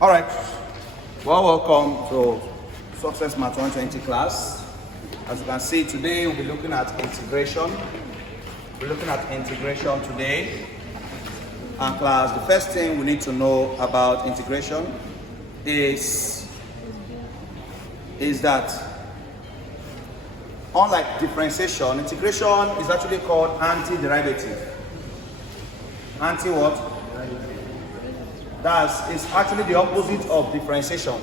All right. Well, welcome to Success Math 120 class. As you can see, today we'll be looking at integration. We're looking at integration today. And class, the first thing we need to know about integration is that unlike differentiation, integration is actually called anti-derivative. Anti what? It's actually the opposite of differentiation.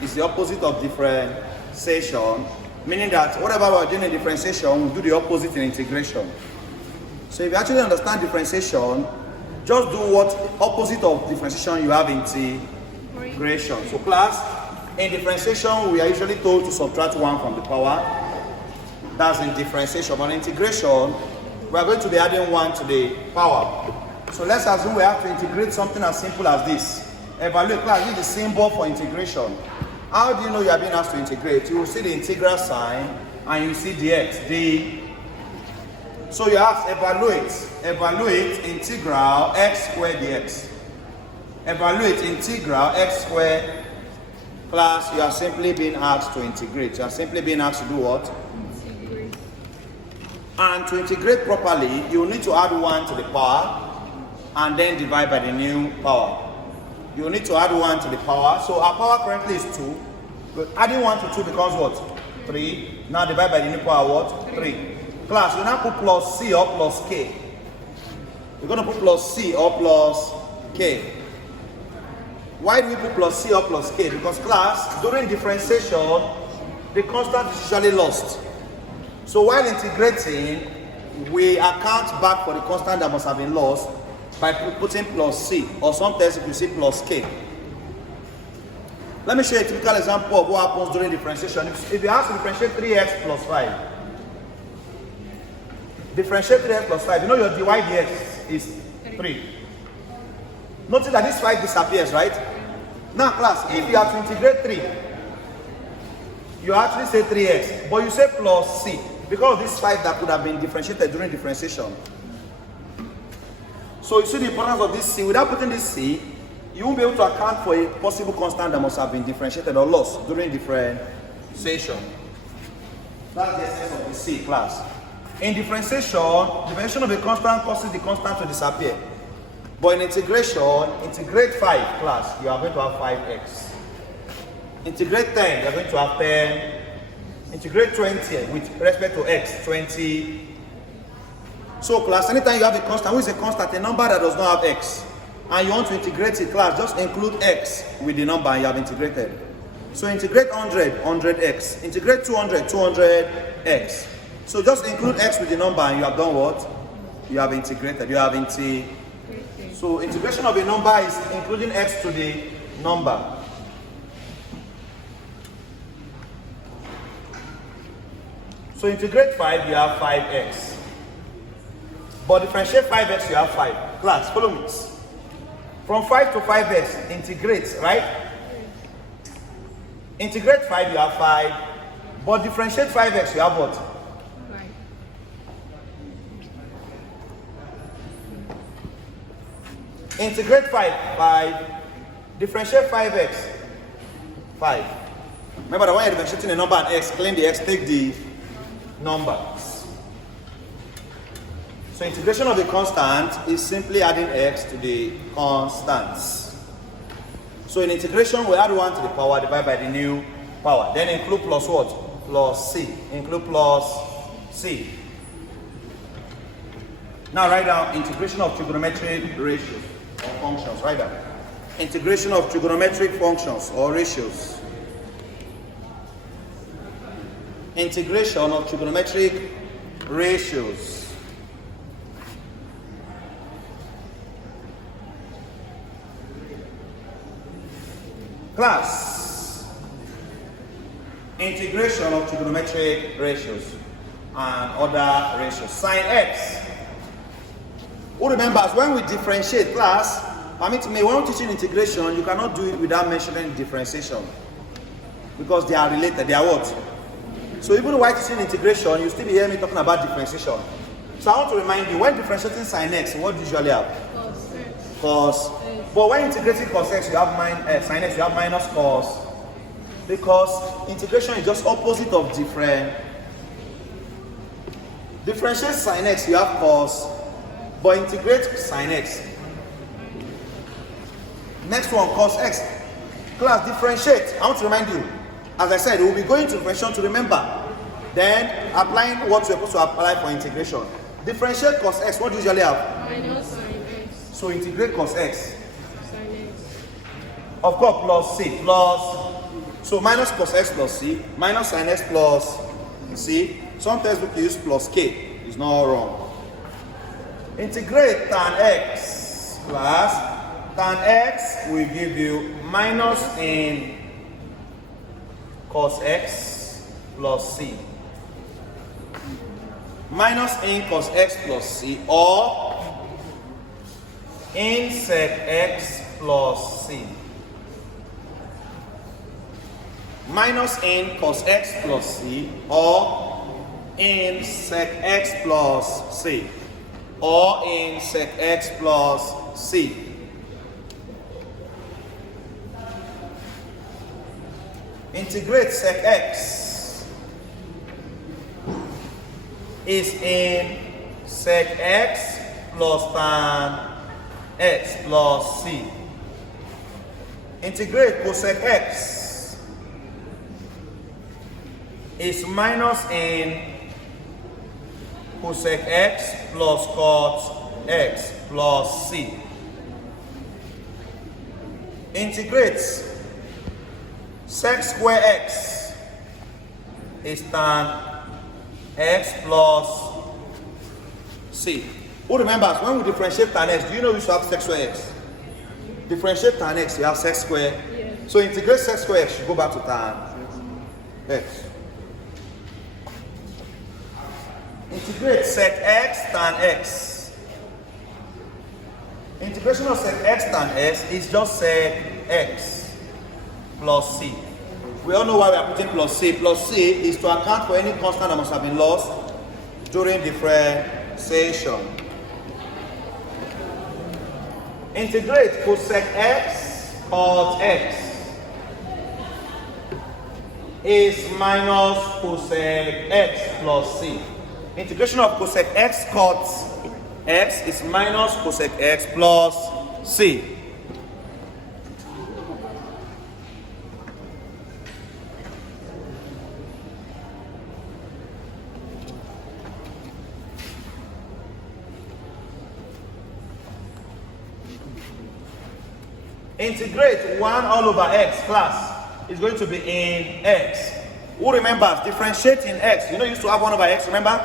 It's the opposite of differentiation, meaning that whatever we're doing in differentiation, we do the opposite in integration. So if you actually understand differentiation, just do what opposite of differentiation you have in integration. So class, in differentiation, we are usually told to subtract 1 from the power. That's in differentiation. But in integration, we are going to be adding 1 to the power. So let's assume we have to integrate something as simple as this. Evaluate class, use the symbol for integration. How do you know you are being asked to integrate? You will see the integral sign and you see the x, So you have to evaluate integral x squared dx. Evaluate integral x squared. Class, you are simply being asked to integrate. You are simply being asked to do what? Integrate. And to integrate properly, you need to add 1 to the power and then divide by the new power. You need to add 1 to the power. So our power currently is 2. But adding 1 to 2 becomes what? 3. Now divide by the new power what? 3. Class, you now put plus c or plus k. You're going to put plus c or plus k. Why do we put plus c or plus k? Because class, during differentiation, the constant is usually lost. So while integrating, we account back for the constant that must have been lost by putting plus c, or sometimes you see plus k. Let me show you a typical example of what happens during differentiation. If you have to differentiate 3x plus 5, differentiate 3x plus 5, you know your dy dx is 3. Notice that this 5 disappears, right? Now class, if you have to integrate 3, you actually say 3x, but you say plus c, because of this 5 that could have been differentiated during differentiation. So you see the importance of this c. Without putting this c, you won't be able to account for a possible constant that must have been differentiated or lost during differentiation. That's the essence of the c, class. In differentiation of a constant causes the constant to disappear. But in integration, integrate 5, class, you are going to have 5x. Integrate 10, you are going to have 10. Integrate 20 with respect to x, 20. So class, anytime you have a constant, which is a constant, a number that does not have x, and you want to integrate it, class, just include x with the number you have integrated. So integrate 100, 100x. Integrate 200, 200x. So just include x with the number and you have done what? You have integrated. You have So integration of a number is including x to the number. So integrate 5, you have 5x. But differentiate 5x, you have 5. Class, follow me. From 5 to 5x, integrate, right? Integrate 5, you have 5. But differentiate 5x, you have what? 5. Integrate 5. Differentiate 5x, 5. Remember that when you're differentiating a number and x, claim the x, take the number. So integration of a constant is simply adding x to the constants. So in integration, we add 1 to the power, divide by the new power. Then include plus what? Plus c. Include plus c. Now write down integration of trigonometric ratios or functions. Write down. Integration of trigonometric functions or ratios. Integration of trigonometric ratios. Class, integration of trigonometric ratios and other ratios. Sin x. Who remembers when we differentiate, class? Permit me, when we're teaching integration, you cannot do it without mentioning differentiation. Because they are related, they are what? So even while teaching integration, you still hear me talking about differentiation. So I want to remind you, when differentiating sin x, what do you usually have? Cos But when integrating cos x, you have sin x, you have minus cos. Because integration is just opposite of different. Differentiate sin x, you have cos. But integrate sin x. Next one, cos x. Class, differentiate. I want to remind you. As I said, we will be going to differentiation to remember. Then applying what we're supposed to apply for integration. Differentiate cos x, what do you usually have? Minus sin x. So integrate cos x. Sin x. Of course, plus c, plus. So minus cos x plus c, minus sin x plus c. Sometimes we can use plus k. It's not wrong. Integrate tan x, class. Tan x will give you minus in cos x plus c. Minus in cos x plus c, or in sec x plus c. Minus in cos x plus c, or in sec x plus c, or in sec x plus c. Integrate sec x is in sec x plus tan x plus c. Integrate cosec x is minus in cosec x plus cot x plus c. Integrate sec square x is tan x plus c. Who remembers when we differentiate tan x, do you know we should have sec square x? Differentiate tan x, you have sec square. Yeah. So integrate sec square x, you go back to tan x. Integrate sec x tan x. Integration of sec x tan x is just sec x plus c. We all know why we are putting plus c. Plus c is to account for any constant that must have been lost during differentiation. Integrate cosec x cot x is minus cosec x plus c. Integration of cosec x cot x is minus cosec x plus c. Integrate 1 all over x, class, is going to be in x. Who remembers? Differentiate in x. You know you used to have 1 over x, remember?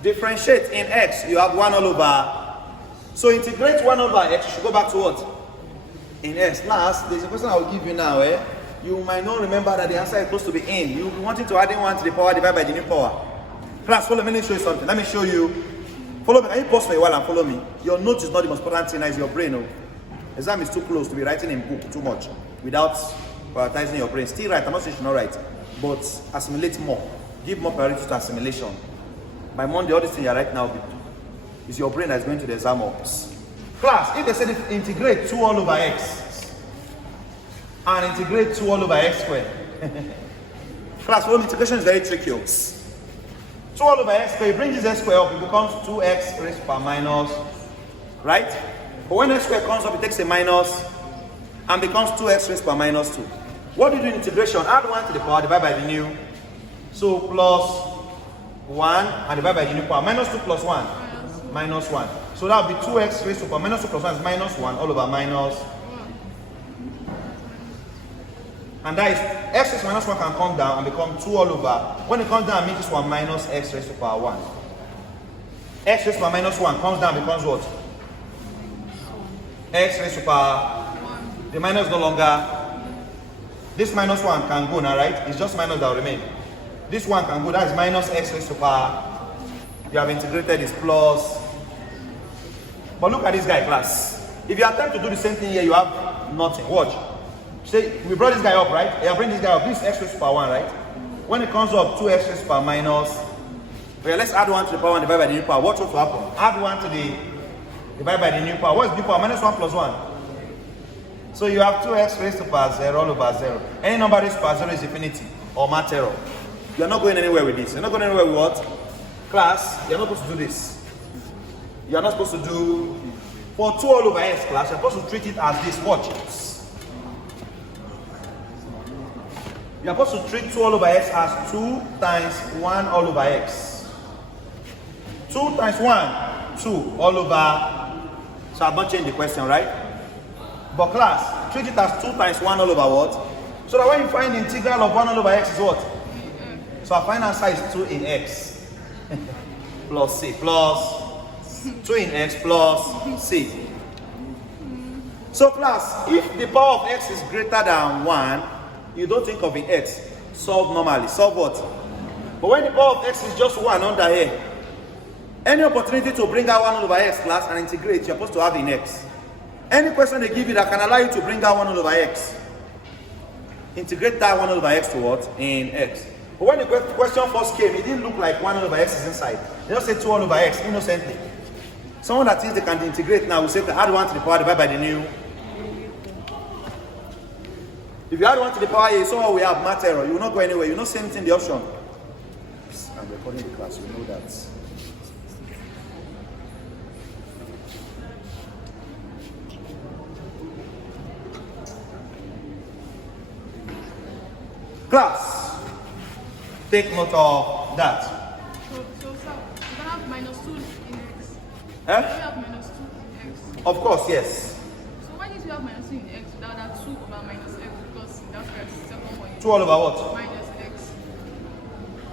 Differentiate in x, you have 1 all over. So integrate 1 over x, you should go back to what? In x. Last, there's a question I will give you now. You might not remember that the answer is supposed to be in. You'll be wanting to add in 1 to the power divided by the new power. Class, follow me, let me show you something. Let me show you. Follow me. Can you pause for a while and follow me? Your note is not the most important thing, it's your brain. Oh. Exam is too close to be writing in book too much without prioritizing your brain. Still write, I'm not saying you should not write, but assimilate more. Give more priority to assimilation. By Monday, all this thing you're right now is your brain that's going to the exam box. Class, if they said integrate 2 all over x and integrate 2 all over x squared. Class, well, integration is very tricky. 2 all over x squared, you bring this x squared up, it becomes 2x raised to power minus, right? But when x squared comes up, it takes a minus and becomes 2x raised to power minus 2. What do you do in integration? Add 1 to the power, divide by the new. So plus 1 and divide by the new power. Minus 2 plus 1. Minus 1. So that will be 2x raised to power. Minus 2 plus 1 is minus 1 all over minus. And that is, x raised to minus 1 can come down and become 2 all over. When it comes down, it means this one minus x raised to power 1. X raised to power minus 1 comes down, becomes what? X raised to power. The minus no longer. This minus 1 can go now, right? It's just minus that will remain. This one can go, that is minus x raised to power. You have integrated this plus. But look at this guy, class. If you attempt to do the same thing here, you have nothing. Watch. Say, we brought this guy up, right? Yeah, bring this guy up. This is x raised to power 1, right? When it comes up, 2x raised to power minus. Okay, let's add 1 to the power 1 divided by the new power. Watch what will happen. Add 1 to the divided by the new power. What is new power? Minus 1 plus 1. So you have 2x raised to power 0 all over 0. Any number raised to power 0 is infinity or matter. You're not going anywhere with this. You're not going anywhere with what? Class, you're not supposed to do this. You're not supposed to do, for 2 all over x class, you're supposed to treat it as this. Watch. You're supposed to treat 2 all over x as 2 times 1 all over x. 2 times 1, 2 all over. So I've not changed the question, right? But class, treat it as 2 times 1 all over what? So that when you find the integral of 1 all over x is what? So our final answer is 2 in x plus c plus 2 in x plus c. So class, if the power of x is greater than 1, you don't think of in x. Solve normally. Solve what? But when the power of x is just 1 under here, any opportunity to bring out 1 over x class and integrate, you're supposed to have in x. Any question they give you that can allow you to bring out 1 over x, integrate that 1 over x to what? In x. But when the question first came, it didn't look like 1 over x is inside. They just say 2 over x innocently. Someone that thinks they can integrate now will say, add 1 to the power divided by the new. If you add 1 to the power, you saw we have math error. You will not go anywhere. You will not see anything in the option. I'm recording the class, you know that. Class, take note of that. So you can have minus 2 in x. Eh? You have minus 2 in x. Of course, yes. So why did you have minus 2 in x without that 2 over minus x? Because that's the second point. 2 all over what? Minus x.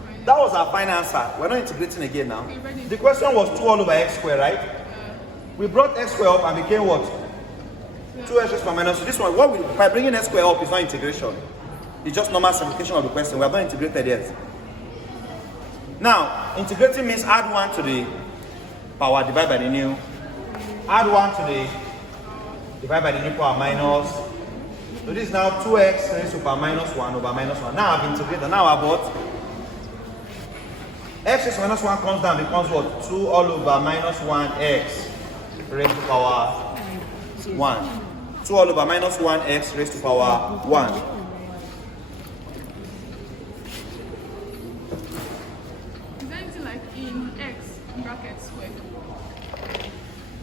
Minus That was our final answer. We're not integrating again now. Okay, ready. The question was 2 all over x squared, right? We brought x squared up and became what? 2x raised to minus 2. This one, by bringing x squared up, is not integration. It's just normal simplification of the question. We have not integrated yet. Now, integrating means add 1 to the power, divide by the new. Add 1 to the divide by the new power minus. So this is now 2x raised to power minus 1 over minus 1. Now I've integrated. Now I've what? X raised to minus 1 comes down, becomes what? 2 all over minus 1x raised to power 1. 2 all over minus 1x raised to power 1.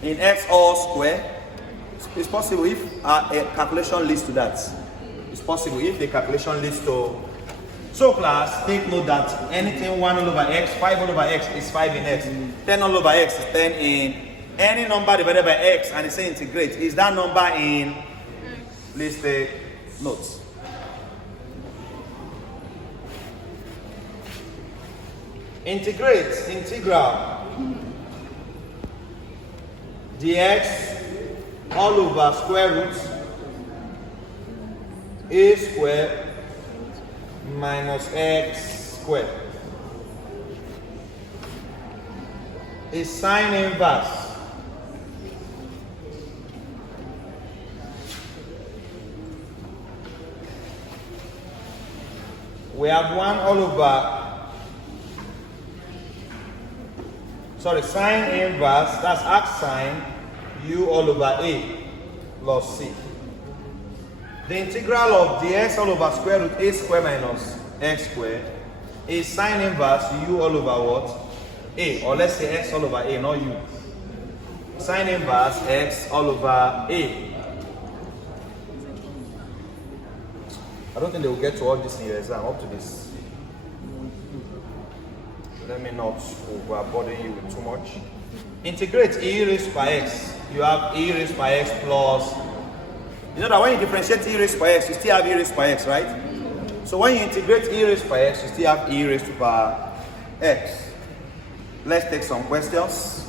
In x all square, it's possible if a calculation leads to that. It's possible if the calculation leads to. So class, take note that anything 1 all over x, 5 all over x is 5 in x, 10 all over x is 10 in. Any number divided by x and it's saying integrate, is that number in? Please take notes. Integrate, integral dx all over square root a squared minus x squared is sine inverse we have 1 all over sine inverse, that's arc sine u all over a plus c. The integral of dx all over square root a squared minus x squared is sine inverse u all over what? A, or let's say x all over a, not u. Sine inverse x all over a. I don't think they will get to all this in your exam, up to this. Let me not overburden you with too much. Integrate e raised by x. You have e raised by x plus. You know that when you differentiate e raised by x, you still have e raised by x, right? So when you integrate e raised by x, you still have e raised to power x. Let's take some questions.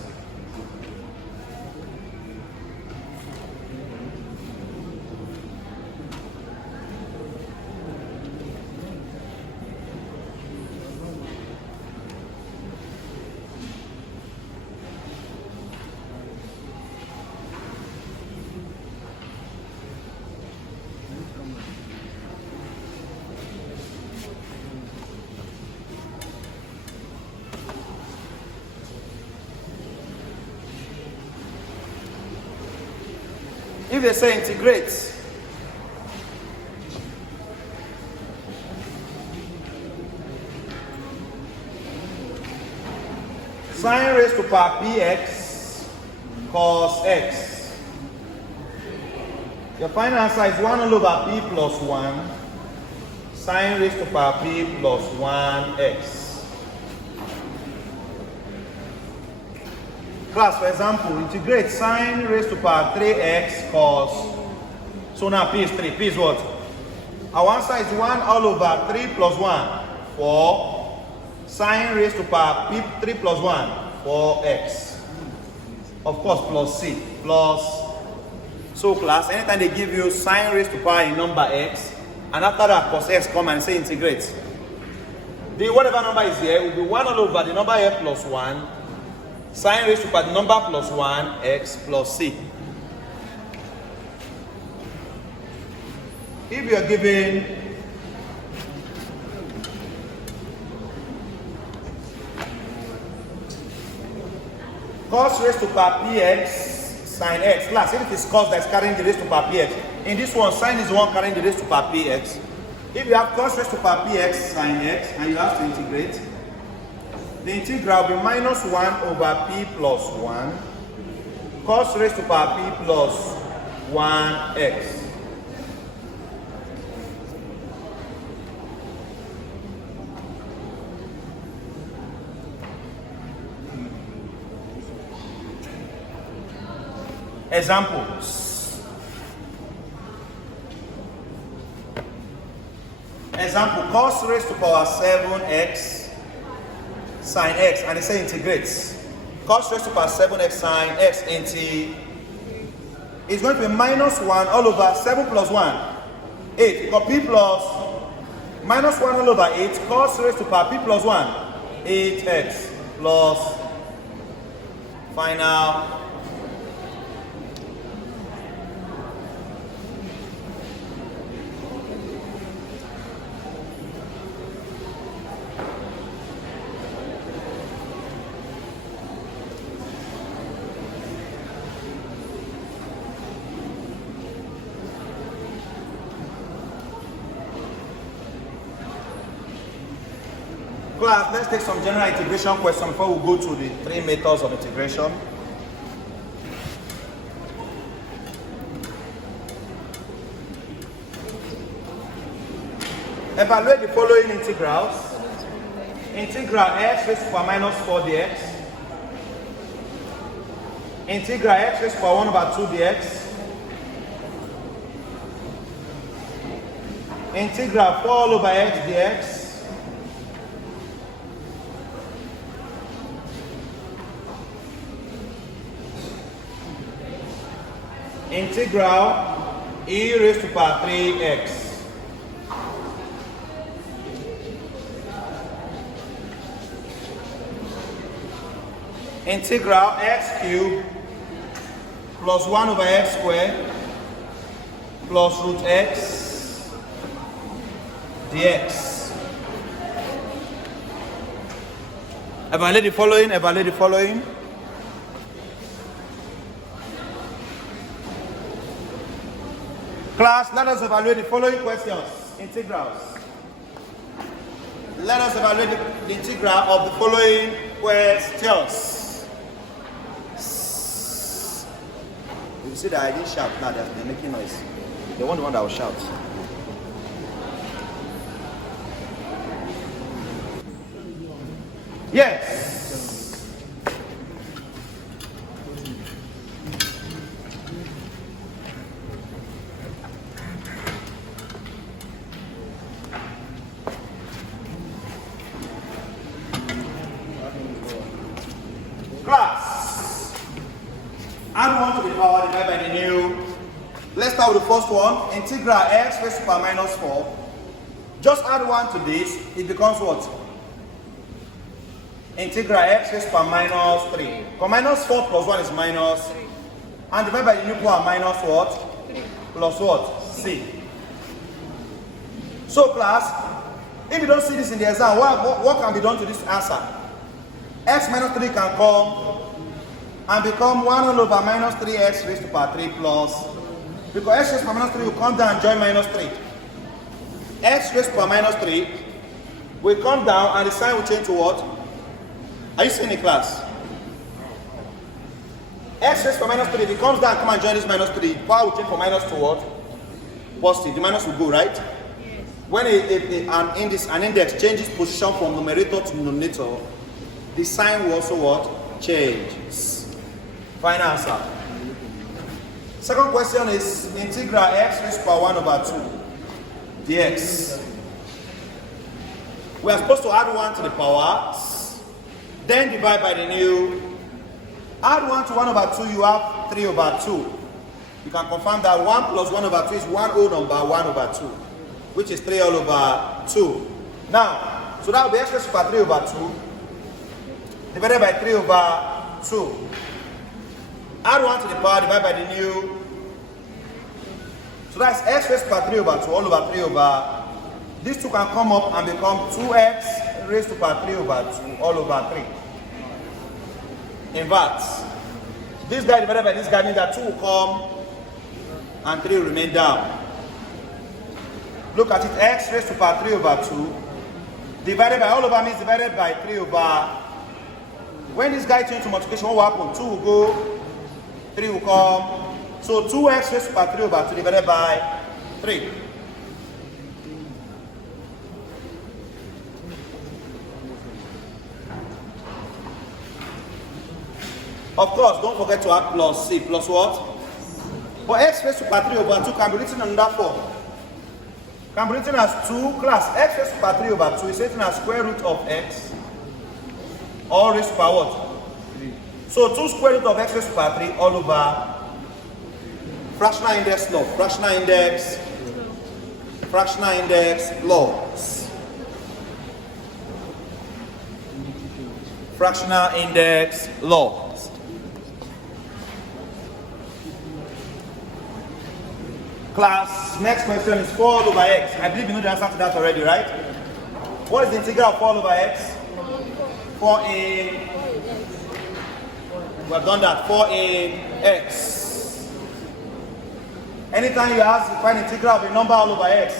If they say integrate Sine raised to power px cos x. Your final answer is 1 over p plus 1 sine raised to power p plus 1x. Class, for example, integrate sine raised to power 3x cos. So now p is 3. P is what? Our answer is 1 all over 3 plus 1, 4. Sine raised to power p 3 plus 1, 4x. Of course, plus c, plus. So class, anytime they give you sine raised to power in number x, and after that cos x come and say integrate. The whatever number is here will be 1 all over the number here plus 1, sine raised to power the number plus 1, x plus c. If you are given cos raised to power px sine x, class, if it is cos that is carrying the raised to power px, in this one, sine is the one carrying the raised to power px. If you have cos raised to power px sine x and you have to integrate, the integral will be minus 1 over p plus 1 cos raised to power p plus 1x. Examples. Example, cos raised to power 7x sine x, and it says integrates. Cos raised to power 7x sine x into is going to be minus 1 all over 7 plus 1, 8. You got p plus minus 1 all over 8 cos raised to power p plus 1, 8x plus final. Class, let's take some general integration questions before we go to the 3 methods of integration. Evaluate the following integrals. Integral x raised to the power minus 4 dx. Integral x raised to the power 1 over 2 dx. Integral 4 all over x dx. Integral e raised to the power 3x. Integral x cubed plus 1 over x squared plus root x dx. Evaluate the following, evaluate the following. Class, let us evaluate the following questions. Integrals. Let us evaluate the integral of the following questions. You see that I didn't shout now, they're making noise. They want the one that will shout. Yes. Class, add 1 to the power divided by the new. Let's start with the first one. Integral x raised to the power minus 4. Just add 1 to this, it becomes what? Integral x raised to the power minus 3. Because minus 4 plus 1 is minus 3. And divided by the new power minus what? 3. Plus what? C. So class, if you don't see this in the exam, what can be done to this answer? X minus 3 can come and become 1 all over minus 3x raised to the power 3 plus. Because x raised to the power minus 3 will come down and join minus 3. X raised to the power minus 3 will come down and the sign will change to what? Are you seeing the class? X raised to minus 3, if it comes down, come and join this minus 3, power will change from minus to what? Positive. The minus will go, right? Yes. When an index changes position from numerator to denominator, the sign will also what? Changes. Final answer. Second question is integral x raised to power 1 over 2 dx. We are supposed to add 1 to the power, then divide by the new. Add 1 to 1 over 2, you have 3 over 2. You can confirm that 1 plus 1 over 2 is one whole number, 1 over 2, which is 3 all over 2. Now, so that will be x raised to power 3 over 2, divided by 3 over 2. Add 1 to the power, divide by the new. So that's x raised to power 3 over 2, all over 3 over. These two can come up and become 2x raised to power 3 over 2, all over 3. Invert. This guy divided by this guy means that 2 will come and 3 will remain down. Look at it, x raised to power 3 over 2 divided by, all over means divided by 3 over. When this guy changes to multiplication, what will happen? 2 will go, 3 will come. So 2x raised to power 3 over 2 divided by 3. Of course, don't forget to add plus c. Plus what? But x raised to power 3 over 2 can be written in that form. Can be written as 2 class x raised to power 3 over 2 is written as square root of x, all raised to power what? So 2 square root of x raised to power 3 all over fractional index law. Fractional index laws. Fractional index laws. Class, next question is 4 all over x. I believe you know the answer to that already, right? What is the integral of 4 all over x? 4a. We have done that. 4ax. Anytime you ask to find integral of a number all over x,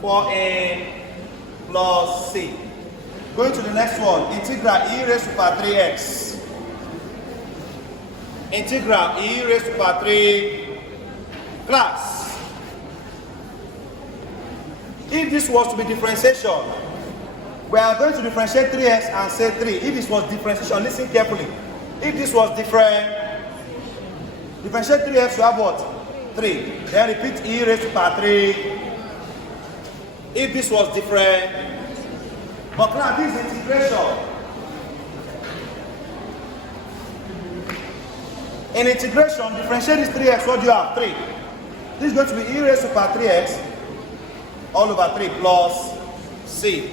4a plus c. Going to the next one, integral e raised to power 3x. Integral e raised to power 3 class. If this was to be differentiation, we are going to differentiate 3x and say 3. If this was differentiation, listen carefully. If this was differentiate 3x, you have what? 3. Then repeat e raised to power 3. If this was different, but now this is integration. In integration, differentiate this 3x, what do you have? 3. This is going to be e raised to power 3x all over 3 plus c.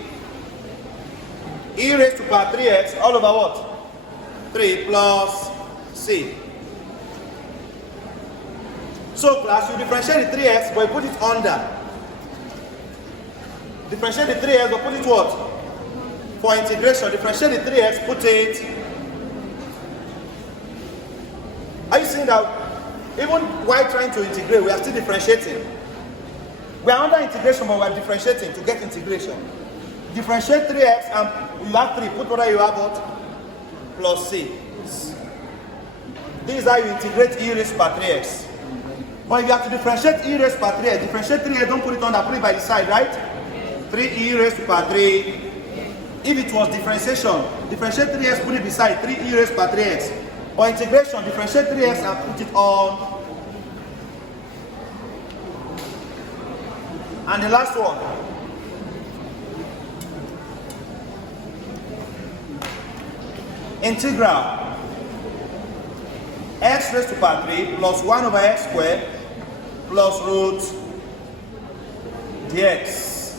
E raised to power 3x all over what? 3 plus c. So class, you differentiate the 3x, but you put it under. Differentiate the 3x, but put it what? For integration, differentiate the 3x, put it. Are you seeing that even while trying to integrate, we are still differentiating? We are under integration, but we are differentiating to get integration. Differentiate 3x and you have 3, put whatever you have what? Plus c. This is how you integrate e raised to power 3x. But if you have to differentiate e raised to power 3x, differentiate 3x, don't put it under, put it by the side, right? 3 e raised to power 3. If it was differentiation, differentiate 3x, put it beside 3 e raised to power 3x. Or integration, differentiate 3x and put it on. And the last one. Integral x raised to power 3 plus 1 over x squared plus root dx.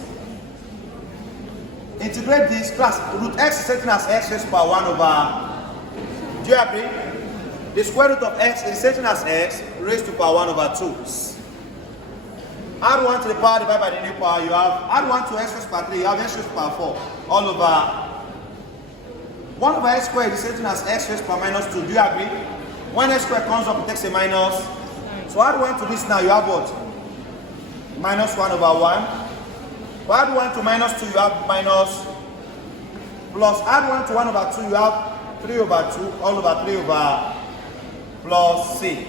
Integrate this class. Root x is written as x raised to power 1 over. Do you agree? The square root of x is written as x raised to power 1 over 2. Add 1 to the power divided by the new power. You have add 1 to x raised to power 3. You have x raised to power 4 all over 1 over x squared is written as x raised to power minus 2. Do you agree? When x squared comes up, it takes a minus. So add 1 to this now. You have what? Minus 1 over 1. Add 1 to minus 2. You have minus. Plus add 1 to 1 over 2. You have 3 over 2 all over 3 over plus c.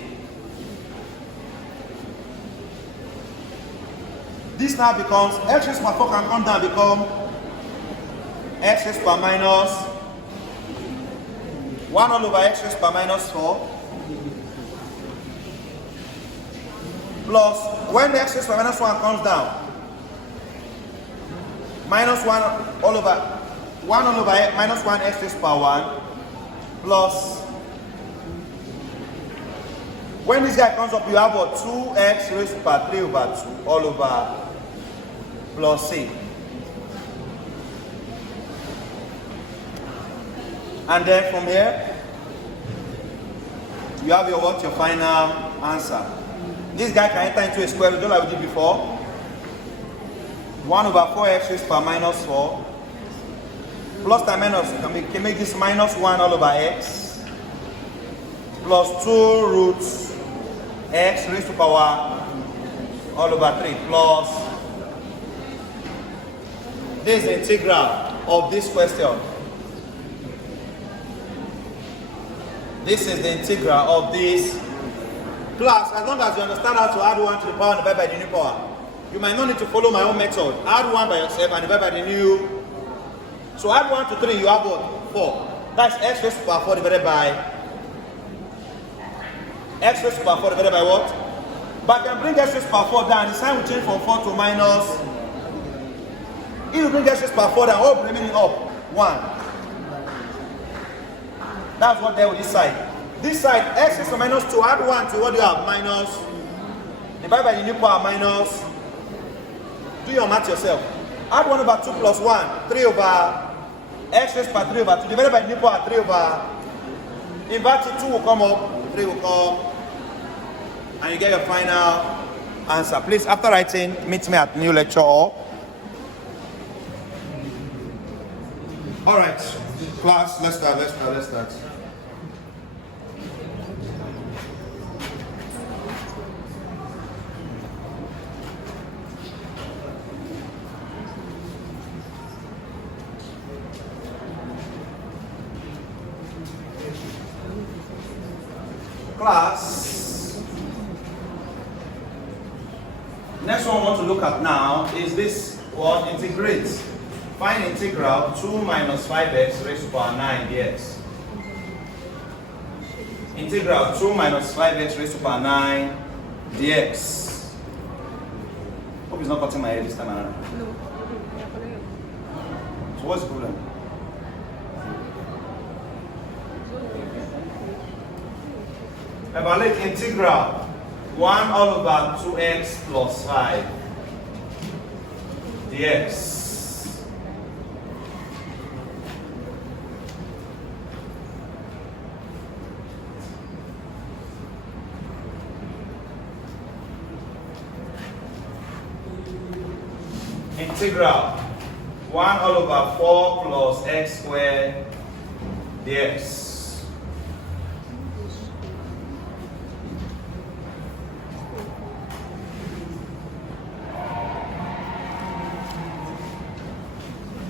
This now becomes x raised to power 4 can come down and become x raised to power minus 1 all over x raised to power minus 4 plus when the x raised to power minus 1 comes down minus 1 all over minus 1 x raised to power 1 plus when this guy comes up you have what 2x raised to power 3 over 2 all over plus c. And then from here you have your what, your final answer. This guy can enter into a square root just like we did before. 1 over 4x raised to power minus 4 plus times minus, you can make this minus 1 all over x plus 2 roots x raised to power all over 3 plus this is the integral of this question. This is the integral of this class. As long as you understand how to add 1 to the power and divide by the new power, you might not need to follow my own method. Add 1 by yourself and divide by the new. So add 1 to 3, you have what? 4. That's x raised to power 4 divided by x raised to power 4 divided by what? But I can bring x raised to power 4 down. The sign will change from 4 to minus. If you bring x raised to power 4 down, all remaining up 1. That's what there with this side. This side, x raised to minus 2, add 1 to what do you have? Minus. Divide by the new power minus. Do your math yourself. Add 1 over 2 plus 1, 3 over x raised to power 3 over 2, divided by the new power 3 over. Invert it, 2 will come up, 3 will come, and you get your final answer. Please, after writing, meet me at new lecture hall. All right, class, let's start. Class, next one I want to look at now is this one, integrate. Find integral 2 minus 5x raised to power 9 dx. Integral 2 minus 5x raised to power 9 dx. Hope it's not cutting my head this time around. No. So what's the problem? Evaluate integral 1 all over 2x plus 5 dx. Integral 1 all over 4 plus x squared dx.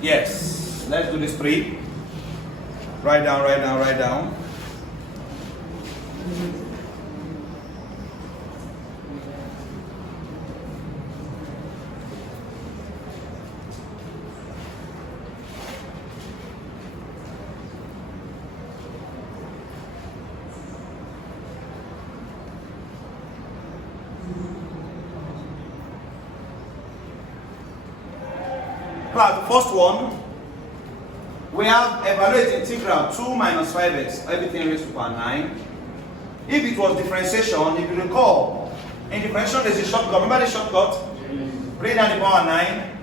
Yes, let's do this 3. Write down. The first one, we have evaluate integral 2 minus 5x, everything raised to power 9. If it was differentiation, if you recall, in differentiation there's a shortcut. Remember the shortcut? Bring down the power 9,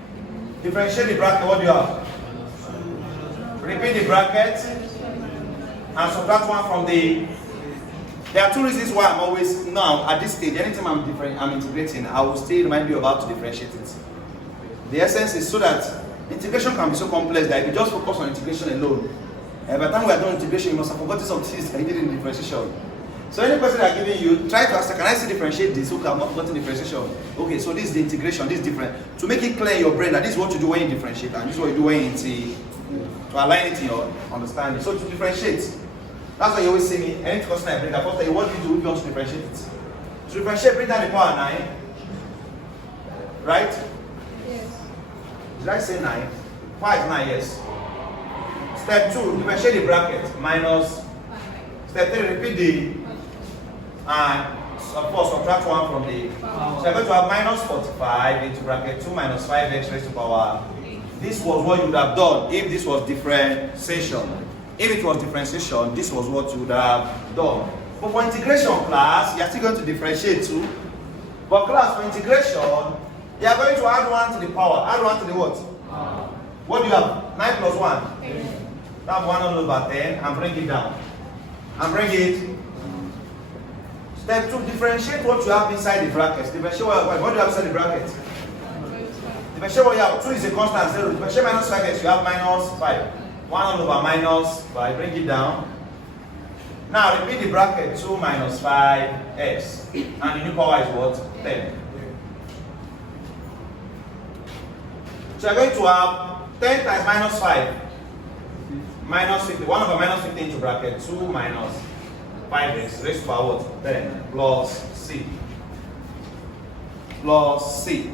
differentiate the bracket, what do you have? Repeat the bracket, and subtract 1 from the. There are 2 reasons why I'm always, now at this stage, anytime I'm integrating, I will still remind you about to differentiate it. The essence is so that integration can be so complex that if you just focus on integration alone, by the time we are done integration, you must have forgotten some things that you did in differentiation. So any question they are giving you, try to ask, can I still differentiate this? Okay, I'm not forgotten differentiation. Okay, so this is the integration, this is different. To make it clear in your brain that this is what you do when you differentiate, and this is what you do when you integrate. To align it in your understanding. So to differentiate. That's why you always see me, any question I bring up, first what do you do if you want to differentiate it? To differentiate, bring down the power 9. Right? Yes. Did I say 9? Why is 9? Yes. Step 2, differentiate the bracket. Minus. Step 3, repeat the. And of course, subtract 1 from the. So you're going to have minus 45 into bracket 2 minus 5x raised to power. This was what you would have done if this was differentiation. If it was differentiation, this was what you would have done. But for integration class, you are still going to differentiate too. But class, for integration, you are going to add 1 to the power. Add 1 to the what? What do you have? 9 plus 1? 10. That's 1 over 10 and bring it down. And bring it. Step 2, differentiate what you have inside the brackets. Differentiate what do you have inside the bracket? Differentiate what you have. 2 is a constant, 0. Differentiate minus 5x, you have minus 5. 1 over minus 5, bring it down. Now repeat the bracket 2 minus 5x. And the new power is what? 10. So you're going to have 10 times minus 5. Minus 50. 1 over minus 50 into bracket 2 minus 5x raised to power what? 10 plus c. Plus c.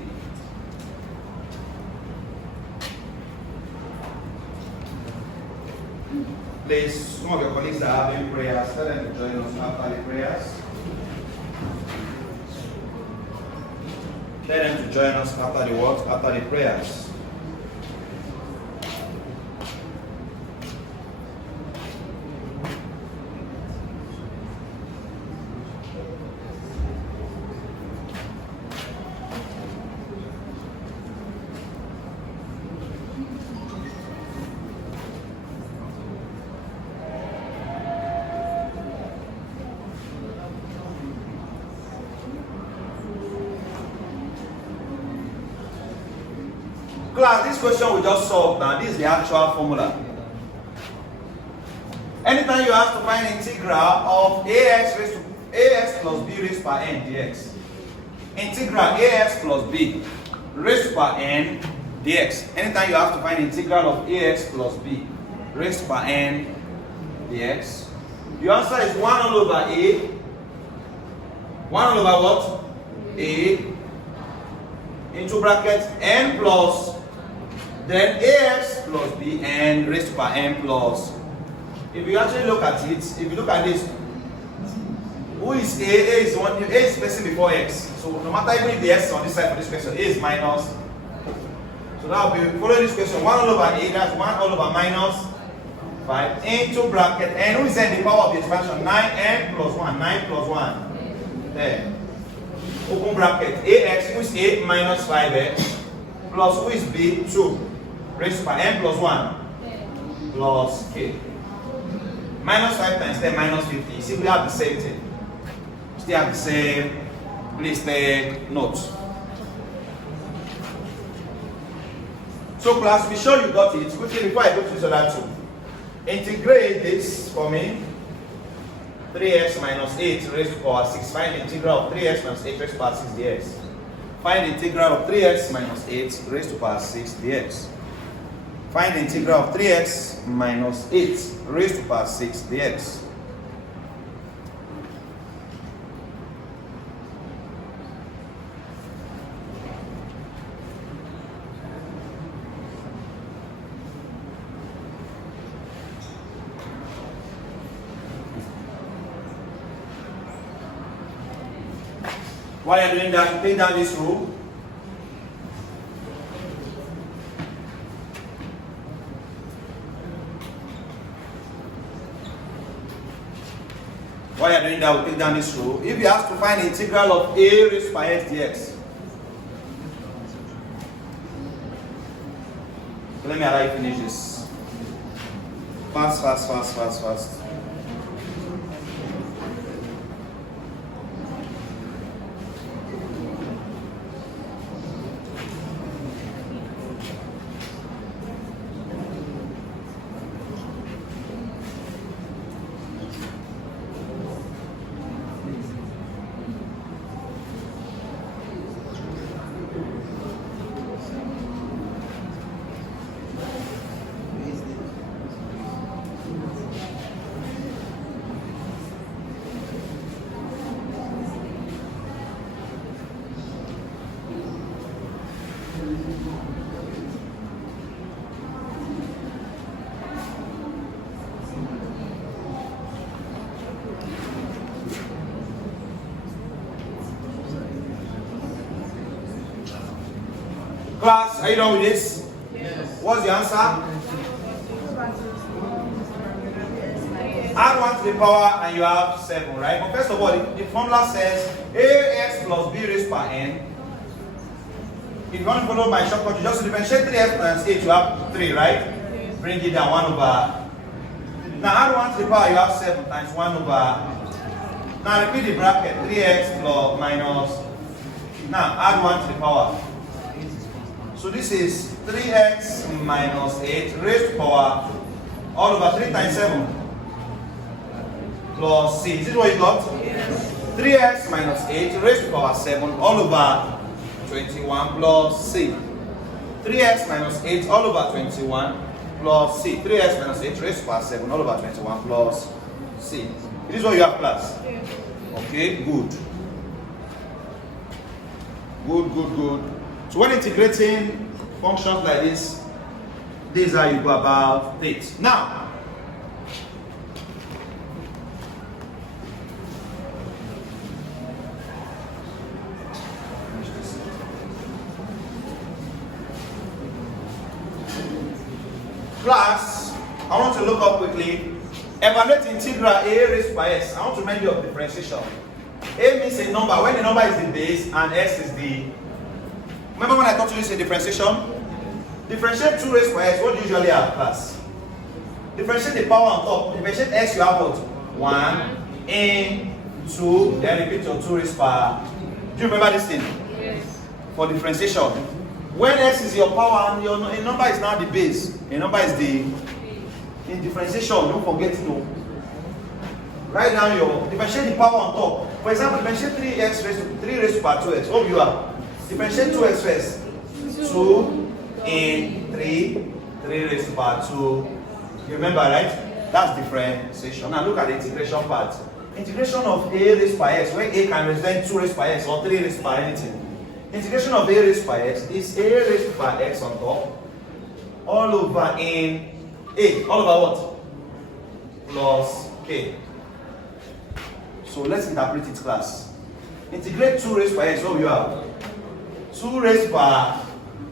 Please, some of your colleagues that are doing prayers, tell them to join us after the prayers. Tell them to join us after the what? After the prayers. Class, this question we just solved now, this is the actual formula. Anytime you have to find integral of ax plus b raised by n dx. Integral ax plus b raised by n dx. Anytime you have to find integral of ax plus b raised by n dx. Your answer is 1 all over a. 1 all over what? A into bracket n plus then ax plus b n raised by n plus. If you actually look at it, if you look at this, who is a? A is one. A is placing before x. So no matter even if the x is on this side for this question, a is minus. So that will be following this question. 1 all over a. That's 1 all over minus 5 into bracket n. Who is in the power of the expansion? 9n plus 1. 9 plus 1. There. Open bracket. Ax, who is a minus 5x plus who is b 2 raised by n plus 1 plus k. Minus 5 times 10 minus 50. You see, we have the same thing. Still have the same. Please take note. So class, be sure you got it. Quickly before I go to this other two. Integrate this for me. 3x minus 8 raised to power 6. Find the integral of 3x minus 8 raised to power 6 dx. Find the integral of 3x minus 8 raised to power 6 dx. Find the integral of 3x minus 8 raised to power 6 dx. While you're doing that, take down this rule. While you're doing that, we'll take down this rule. If you have to find the integral of a raised by x dx. Let me allow you finish this. Fast, fast, fast, fast, fast. Is the Are you done with this? Yes. What's the answer? Add 1 to the power and you have 7, right? But first of all, the formula says ax plus b raised by n. If you want to follow my shortcut, you just differentiate 3x minus 8, you have 3, right? Yes. Bring it down 1 over. Now add 1 to the power, you have 7 times 1 over. Now repeat the bracket, 3x plus minus. Now add 1 to the power. So this is 3x minus 8 raised to power all over 3 times 7 plus c. Is it what you got? Yes. 3x minus 8 raised to power 7 all over 21 plus c. 3x minus 8 all over 21 plus c. 3x minus 8 raised to power 7 all over 21 plus c. This is what you have, class. Yes. Okay, good. Good. So when integrating functions like this is how you go about it. Now, class, I want to look up quickly. Evaluate integral a raised by s. I want to remind you of differentiation. A means a number when the number is the base and s is the. Remember when I taught you this in differentiation? Differentiate 2 raised by s. What do you usually have, class? Differentiate the power on top. Differentiate s, you have what? 1 in 2. Then repeat your 2 raised by. Do you remember this thing? Yes. For differentiation. When s is your power and your a number is now the base, a number is the. In differentiation, don't forget to write down your differentiate the power on top. For example, differentiate 3x raised to 3 raised to power 2x. What do you have? Differentiate 2x first. 2 in 3 raised to power 2. You remember, right? That's differentiation. Now look at the integration part. Integration of a raised by x, where a can represent 2 raised by x or 3 raised by anything. Integration of a raised by x is a raised by x on top all over in a, all over what? Plus k. So let's interpret it, class. Integrate 2 raised by x, what will you have? 2 raised by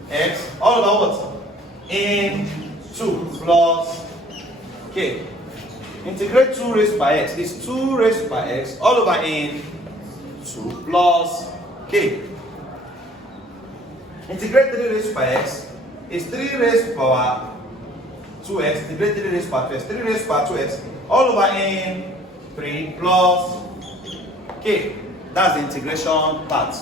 x, all over what? In 2 plus k. Integrate 2 raised by x is 2 raised by x, all over in 2 plus k. Integrate 3 raised by x is 3 raised to power 2x, integrate 3 raised to power 2x, 3 raised to power 2x, all over in 3 plus k. That's the integration part.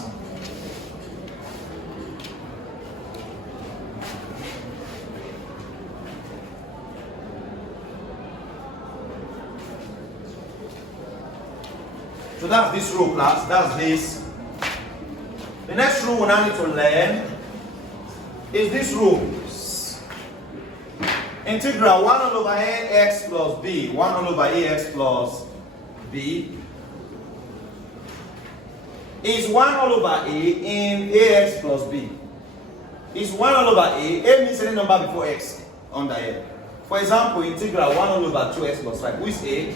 So that's this rule, class. That's this. The next rule we now need to learn is this rule. Integral 1 all over ax plus b, 1 all over ax plus b is 1 all over a in ax plus b. Is 1 all over a means any number before x under a. For example, integral 1 all over 2x plus 5. Who is a?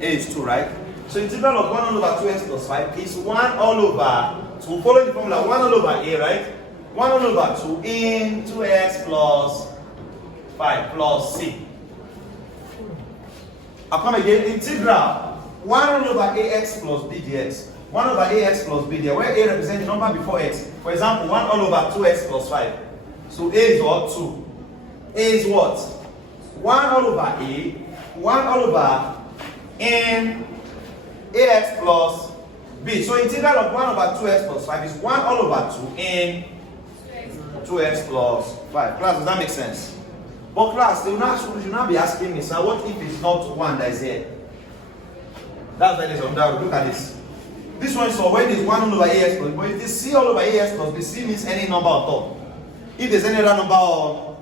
A is 2, right? So integral of 1 all over 2x plus 5 is 1 all over 2. Follow the formula, 1 all over a, right? 1 all over 2 in 2x plus 5 plus c. I'll come again. Integral 1 all over ax plus b dx. 1 over ax plus b dx, where a represents the number before x. For example, 1 all over 2x plus 5. So a is what? 2. A is what? 1 all over a, 1 all over n ax plus b. So integral of 1 over 2x plus 5 is 1 all over 2 n 2x plus 5. Class, does that make sense? But class, you should not be asking me, sir, what if it's not 1 that is here? That's why it's on that. Look at this. This one is for when it's 1 all over ax plus b. But if it's c all over ax plus b, c means any number on top. If there's any other number on,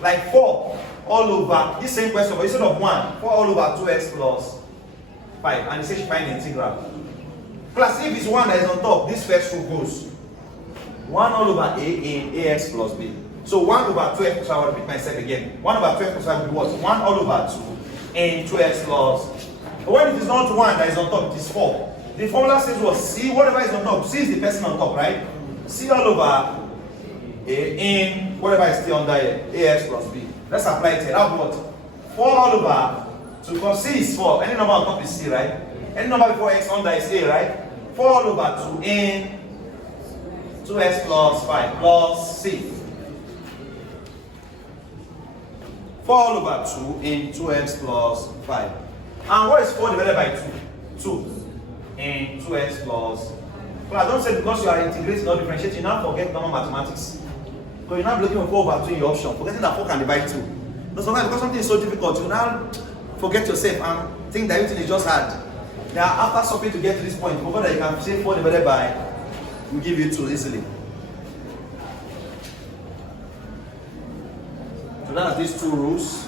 like 4 all over, this same question, but instead of 1, 4 all over 2x plus 5. And it says find the integral. Class, if it's 1 that is on top, this first rule goes 1 all over a in ax plus b. So 1 over 2x plus 5, I will repeat myself again. 1 over 2x plus 5 will be what? 1 all over 2 in 2x plus. But when it is not 1 that is on top, it is 4. The formula says what? C, whatever is on top. C is the person on top, right? C all over A in whatever is still under here, AX plus B. Let's apply it here. That's what? 4 all over 2, because C is 4. Any number on top is C, right? Any number before X under is A, right? 4 all over 2 in 2x plus 5 plus C. 4 all over 2 in 2x plus 5. And what is 4 divided by 2? 2 in 2x plus. Well, I don't say because you are integrating or differentiating, you now forget normal mathematics. Because you're not looking for 4 over 2 in your option, forgetting that 4 can divide 2. No, sometimes because something is so difficult, you now forget yourself and think that everything is just hard. Now, after something to get to this point, remember that you can say 4 divided by, will give you 2 easily. So that's these 2 rules.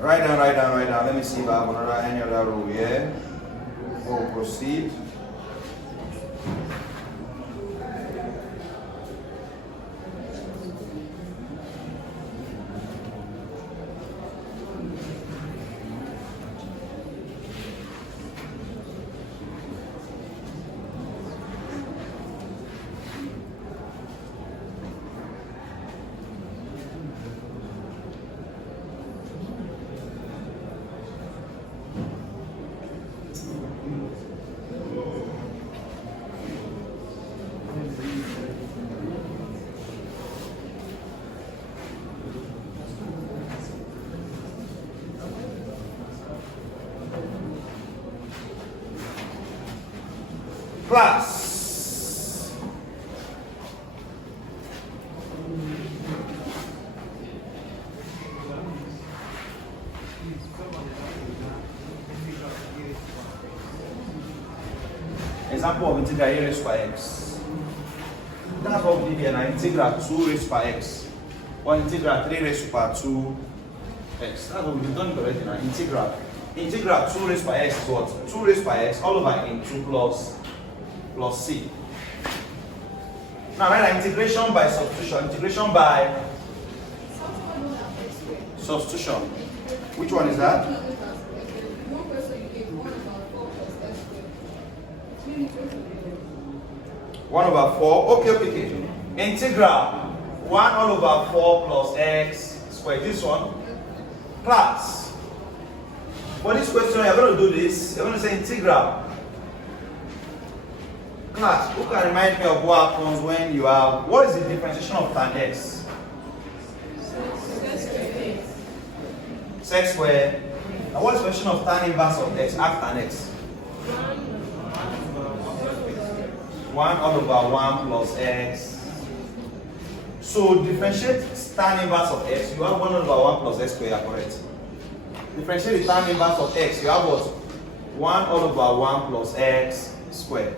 Write down. Let me see if I have any other rule here. We'll proceed. Class. Example of integral a raised by x. That's what we did here now. Integral 2 raised by x. Or integral 3 raised by 2x. That's what we've done already now. Integral 2 raised by x is what? 2 raised by x all over in 2 plus C. Now, right, integration by substitution. Integration by substitution. Which one is that? 1 over 4. Okay. Integral 1 all over 4 plus x squared. This one. Class. For this question, you're going to do this. You're going to say integral. Class, who can remind me of what happens when you have, what is the differentiation of tan x? Sec squared. And what is the differentiation of tan inverse of x? Arc tan x. 1 all over 1 plus x. So differentiate tan inverse of x, you have 1 over 1 plus x squared, correct? Differentiate the tan inverse of x, you have what? 1 all over 1 plus x squared.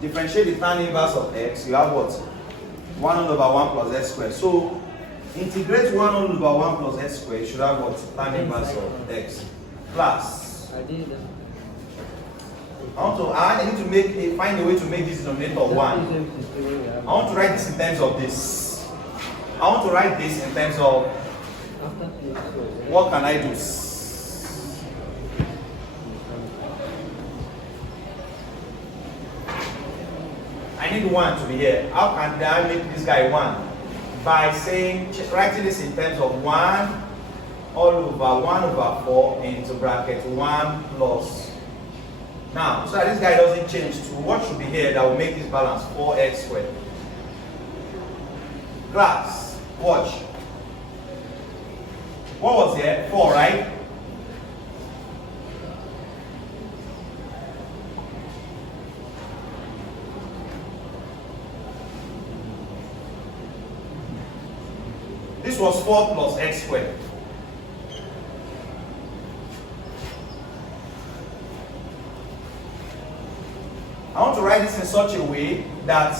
Differentiate the tan inverse of x, you have what? 1 all over 1 plus x squared. So integrate 1 all over 1 plus x squared, you should have what? Tan inverse of x. Plus. I need to find a way to make this denominator 1. I want to write this in terms of this. I want to write this in terms of what can I do? I need 1 to be here. How can I make this guy 1? By saying, writing this in terms of 1 all over 1 over 4 into bracket 1 plus. Now, so that this guy doesn't change to what should be here that will make this balance 4x squared. Class, watch. What was here? 4, right? This was 4 plus x squared. I want to write this in such a way that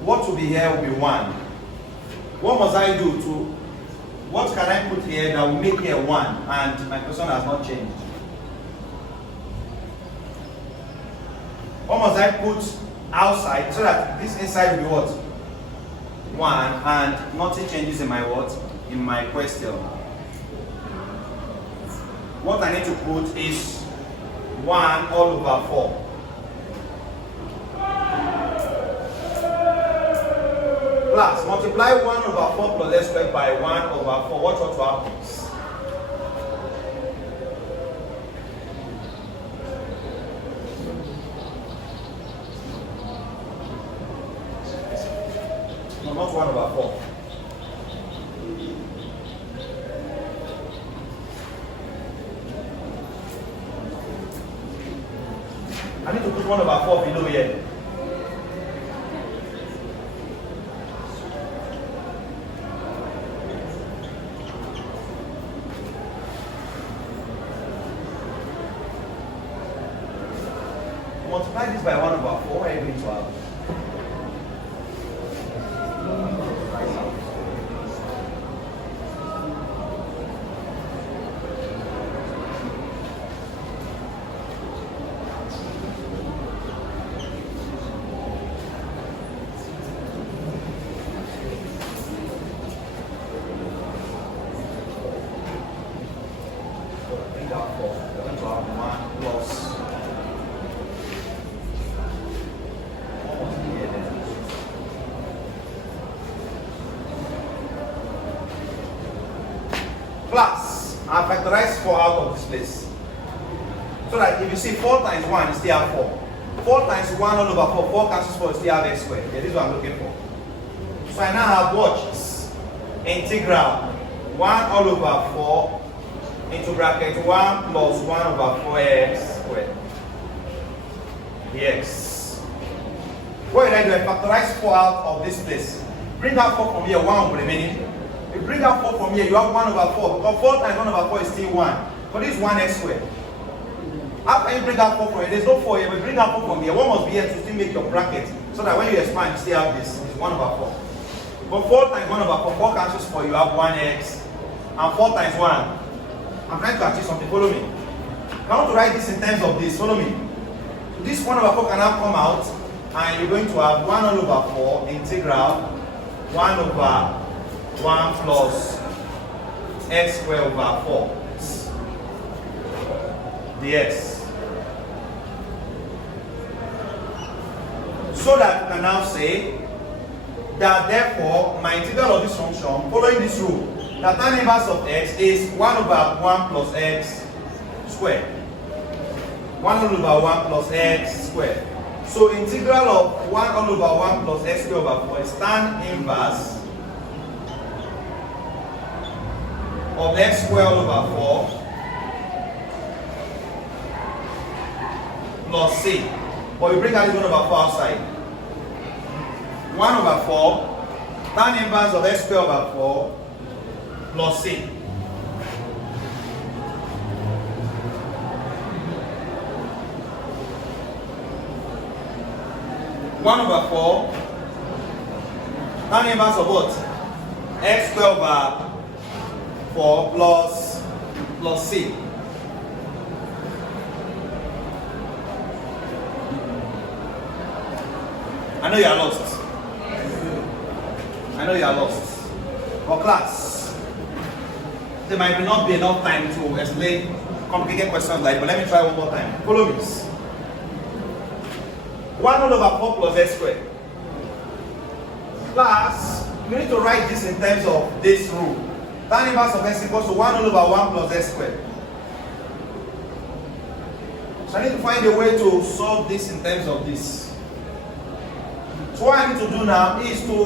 what will be here will be 1. What must I do to, what can I put here that will make here 1? And my question has not changed. What must I put outside so that this inside will be what? 1, and nothing changes in my what? In my question. What I need to put is 1 all over 4. Plus, multiply 1 over 4 plus x squared by 1 over 4. Watch what happens. No, not 1 over 4. I need to put 1 over 4 below here. Multiply this by 1 over 4. What are you going to have? Bring out 4. You're going to have 1 plus. Plus, I factorize 4 out of this place. So that if you see 4 times 1, you still have 4. 4 times 1 all over 4, 4 cancels 4, you still have x squared. Yeah, this is what I'm looking for. So I now have watch integral 1 all over 4 into bracket 1 plus 1 over 4x squared dx. What did I do? I factorize 4 out of this place. Bring out 4 from here, 1 will be remaining. If you bring out 4 from here, you have 1 over 4. Because 4 times 1 over 4 is still 1. So this is 1x squared. After you bring out 4 from here, there's no 4 here, but bring out 4 from here. 1 must be here to still make your bracket. So that when you expand, you still have this. It's 1 over 4. But 4 times 1 over 4, 4 cancels 4, you have 1x. And 4 times 1. I'm trying to achieve something. Follow me. I want to write this in terms of this. Follow me. So this 1 over 4 can now come out. And you're going to have 1 all over 4 integral 1 over 1 plus x squared over 4 dx. So that you can now say that therefore my integral of this function following this rule, that tan inverse of x is 1 over 1 plus x squared. 1 all over 1 plus x squared. So integral of 1 all over 1 plus x squared over 4 is tan inverse of x squared all over 4 plus c. But we bring out this 1 over 4 outside. 1 over 4 tan inverse of x squared over 4 plus c. 1 over 4 tan inverse of what? X squared over 4 plus c. I know you are lost. I know you are lost. For class, there might not be enough time to explain complicated questions like, but let me try one more time. Follow me. 1 all over 4 plus x squared. Plus, you need to write this in terms of this rule. Tan inverse of x equals to 1 all over 1 plus x squared. So I need to find a way to solve this in terms of this. So what I need to do now is to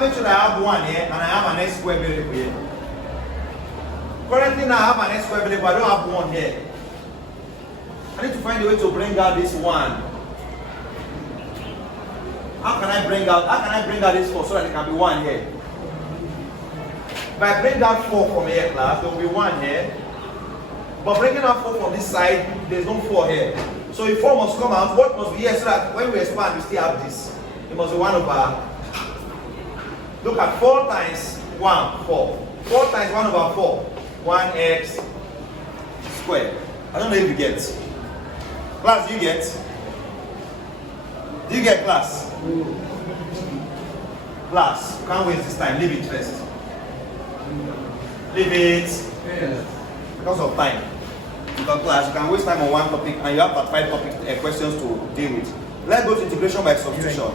make sure that I have 1 here and I have an x squared variable here. Currently now I have an x squared variable, I don't have 1 here. I need to find a way to bring out this 1. How can I bring out this 4 so that it can be 1 here? If I bring out 4 from here, class, there will be 1 here. But bringing out 4 from this side, there's no 4 here. So if 4 must come out, what must be here so that when we expand, we still have this? It must be 1 over. Look at 4 times 1, 4. 4 times 1 over 4, 1x squared. I don't know if you get. Class, do you get? Do you get, class? Class, you can't waste this time. Leave it first. Leave it. Yes. Because of time. Because class, you can waste time on one topic and you have 5 questions to deal with. Let's go to integration by substitution.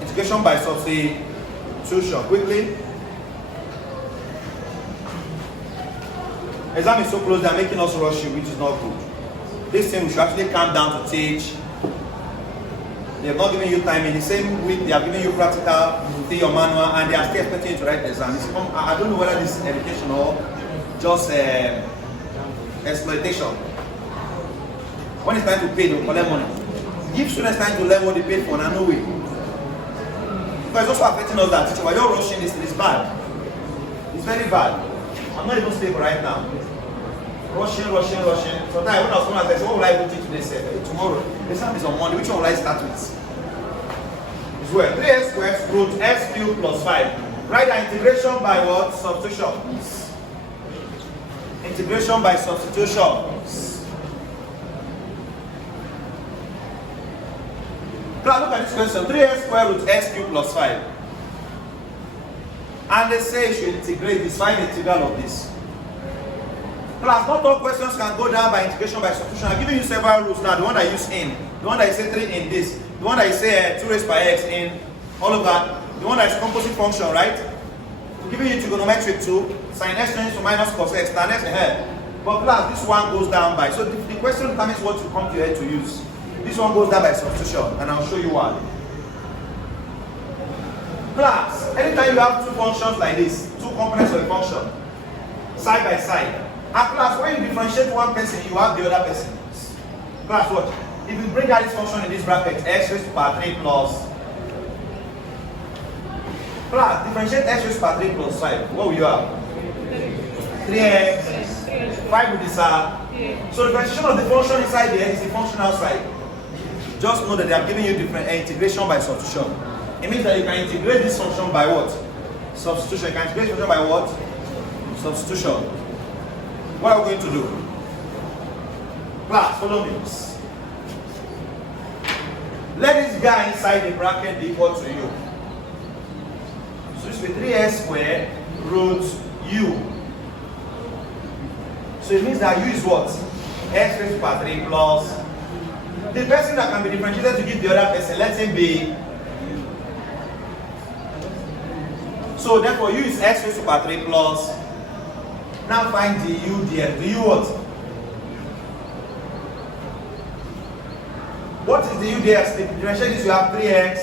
Integration by substitution. substitution. Quickly. Exam is so close, they are making us rush you, which is not good. This thing we should actually calm down to teach. They have not given you time. In the same week, they are giving you practical, see your manual, and they are still expecting you to write the exam. I don't know whether this is education or just exploitation. When it's time to pay, they'll collect money. Give students time to learn what they paid for, and no way. Because it's also affecting us that teacher. While you're rushing this, it's bad. It's very bad. I'm not even stable right now. Rushing. Sometimes when I was going to say, what will I do today? Tomorrow. The exam is on Monday. Which one will I start with? As well. 3x squared root x cubed plus 5. Write the integration by what? Substitution. Integration by substitution. Now look at this question. 3x squared root x cubed plus 5. And they say you should integrate this. Find the integral of this. Class, not all questions can go down by integration by substitution. I'm giving you several rules now. The one that I use in, the one that I say 3 in this, the one that I say 2 raised by x in, all of that. The one that is composite function, right? I'm giving you trigonometric too. Sin x changes to minus cos x, tan x ahead. But class, this one goes down by. So the question determines what you come to your head to use. This one goes down by substitution, and I'll show you why. Class, anytime you have two functions like this, two components of a function, side by side. And class, when you differentiate one person, you have the other person. Class, what? If you bring out this function in this bracket, x raised to power 3 plus. Class, differentiate x raised to power 3 plus 5. What will you have? 3x. 5 with this r. So the differentiation of the function inside there is the function outside. Just know that they are giving you different integration by substitution. It means that you can integrate this function by what? Substitution. You can integrate this function by what? Substitution. What are we going to do? Class, follow me. Let this guy inside the bracket be equal to u. So this will be 3x squared root u. So it means that u is what? X raised to power 3 plus. The person that can be differentiated to give the other person, let him be. So therefore u is x raised to power 3 plus. Now find the u there. The u what? What is the u there? The differentiation is you have 3x.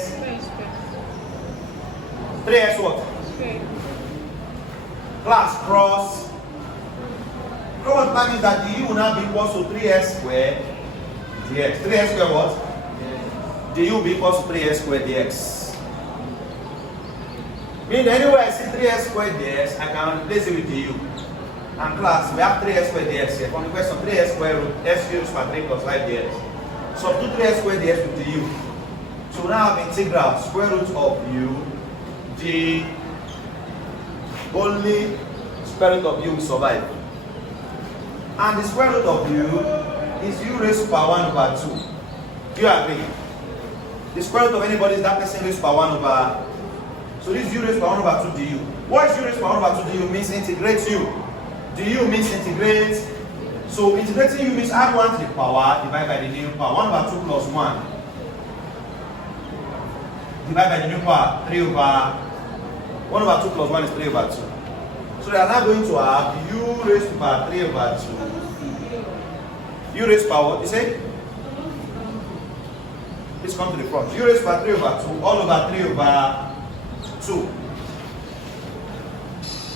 3x what? Class cross. What that means that the u will now be equal to 3x squared dx. 3x squared what? The u will be equal to 3x squared dx. Meaning anywhere I see 3x squared dx, I can replace it with the u. And class, we have 3x squared dx here. From the question, 3x squared root x cubed plus 3 plus 5 dx. So do 3x squared dx with the u. So we now have integral square root of u. The only square root of u will survive. And the square root of u is u raised to power 1 over 2. Do you agree? The square root of anybody is that person raised to power 1 over. So this u raised to power 1 over 2 du. What is u raised to power 1 over 2 du means integrate u. Du means integrate. So integrating u means add 1 to the power, divide by the new power. 1 over 2 plus 1. Divide by the new power, 3 over. 1 over 2 plus 1 is 3 over 2. So they are now going to have u raised to power 3 over 2. U raised to power, you say? Please come to the front. U raised to power 3 over 2, all over 3 over 2.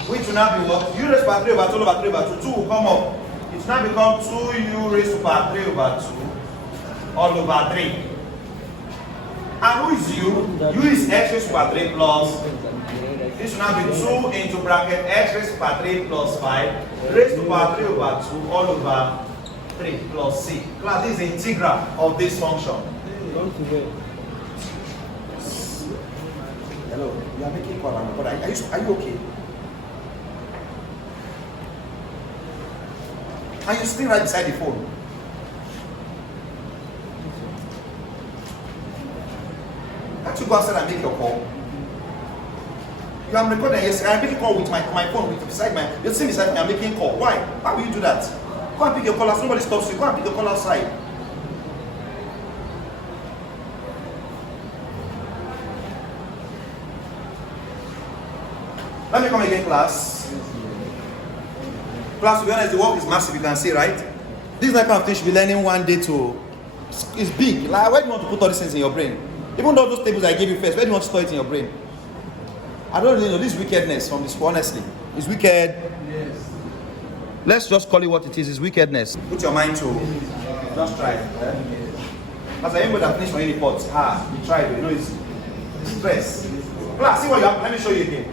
Which will now be what? U raised to power 3 over 2, all over 3 over 2. 2 will come up. It will now become 2u raised to power 3 over 2, all over 3. And who is u? U is x raised to power 3 plus. This will now be 2 into bracket x raised to power 3 plus 5 raised to power 3 over 2 all over 3 plus c. Class, this is the integral of this function. Hello, you are making call, but are you okay? And you still right beside the phone. Can't you go outside and make your call? You are recording, yes, I'm making a call with my phone beside my, you're sitting beside me, I'm making a call. Why? Why will you do that? Go and pick your call, as nobody stops you, go and pick your call outside. Let me come again, class. Class, to be honest, the work is massive, you can see, right? This is the kind of thing you should be learning one day to. It's big. Like, where do you want to put all these things in your brain? Even though those tables I gave you first, where do you want to store it in your brain? I don't really know. This wickedness from this, honestly. It's wicked. Yes. Let's just call it what it is. It's wickedness. Put your mind to just try it. As I remember that finish my reports, you tried, you know, it's stress. Class, see what you have. Let me show you again.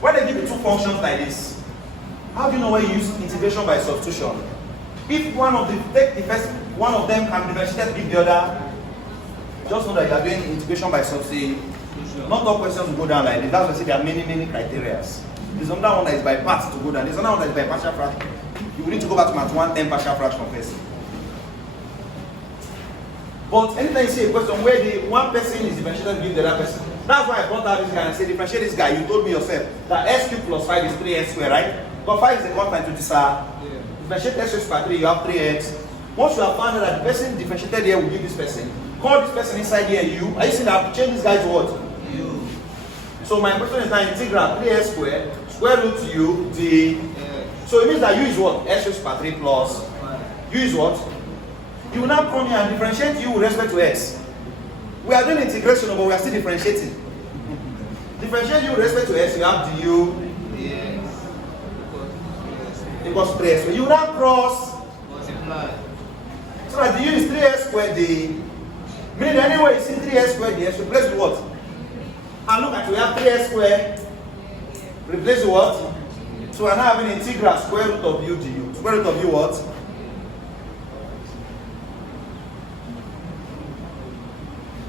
When they give you two functions like this, how do you know when you use integration by substitution? If one of them can differentiate with the other, just know that you are doing integration by substitution. Not all questions will go down like this. That's why I say there are many criteria. There's another one that is by parts to go down. There's another one that is by partial fraction. You will need to go back to math 110 partial fraction first. But anytime you see a question where the one person is differentiated with the other person, that's why I brought out this guy and said differentiate this guy. You told me yourself that s cubed plus 5 is 3x squared, right? But 5 is a constant to this. Differentiate x raised by 3, you have 3x. Once you have found out that the person differentiated here will give this person, call this person inside here u. Are you seeing that? Change this guy to what? U. So my question is now integral 3x squared square root u d. So it means that u is what? S raised by 3 plus u is what? You will now come here and differentiate u with respect to x. We are doing integration, but we are still differentiating. Differentiate u with respect to x, you have du equals 3x. So you will now cross multiply. So that du is 3x squared d. Meaning anyway you see 3x squared dx, replace with what? And look at we have 3x squared. Replace with what? So we are now having integral square root of u du. Square root of u what?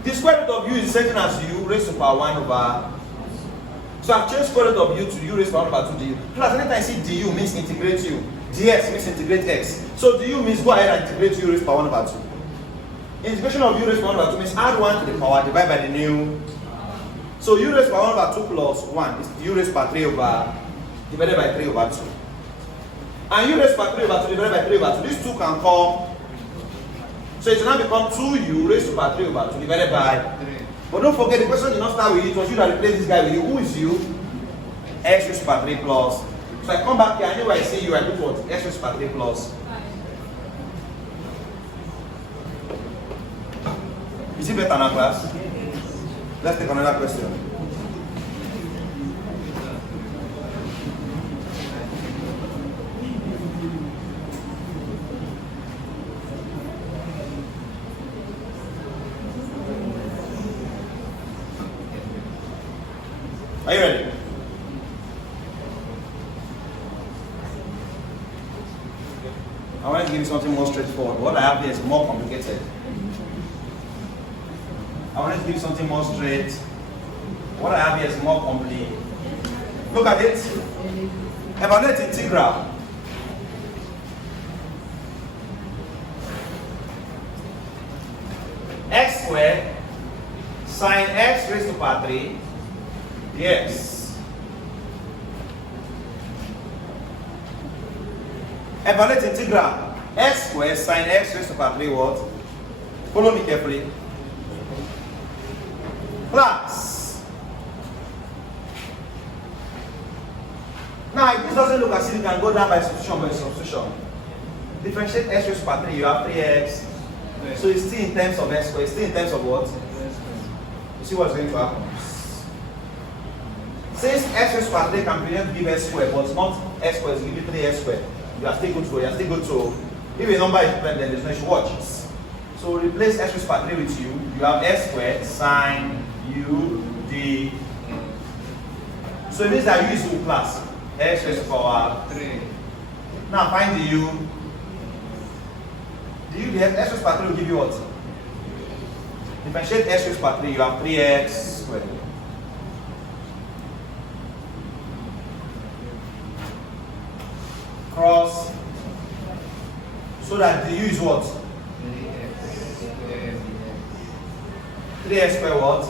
The square root of u is certain as u raised to power 1 over. So I've changed square root of u to u raised to 1 over 2 du. Plus, anytime I see du means integrate u. dx means integrate x. So du means go ahead and integrate u raised to power 1 over 2. Integration of u raised to 1 over 2 means add 1 to the power, divide by the new. So u raised to power 1 over 2 plus 1 is u raised by 3 over, divided by 3 over 2. And u raised by 3 over 2 divided by 3 over 2. These two can come. So it will now become 2u raised to power 3 over 2 divided by 3. But don't forget, the question did not start with you. It was you that replaced this guy with you. Who is you? X raised to power 3 plus. So I come back here, I know I see you, I put what? X raised to power 3 plus. Is it better now, class? Let's take another question. Are you ready? I want to give you something more straightforward. What I have here is more complicated. I want to give you something more straight. What I have here is more complete. Look at it. Evaluate integral. X squared sine x raised to power 3. Yes. Evaluate integral x squared sine x raised to power 3 what? Follow me carefully. Class. Now, if this doesn't look as if you can go down by substitution. Differentiate x raised to power 3, you have 3x. So it's still in terms of x squared. It's still in terms of what? You see what's going to happen? Since x raised to power 3 can pretend to give x squared, but not x squared, it's give you 3x squared. You are still good to go, you are still good to. If a number is different, then there's no issue. Watch. So replace x raised to power 3 with u. You have x squared sine u d. So it means that u is u class. X raised to power 3. Now find the u. The u, the x raised to power 3 will give you what? Differentiate x raised to power 3, you have 3x squared. Cross, so that the u is what? 3x squared what?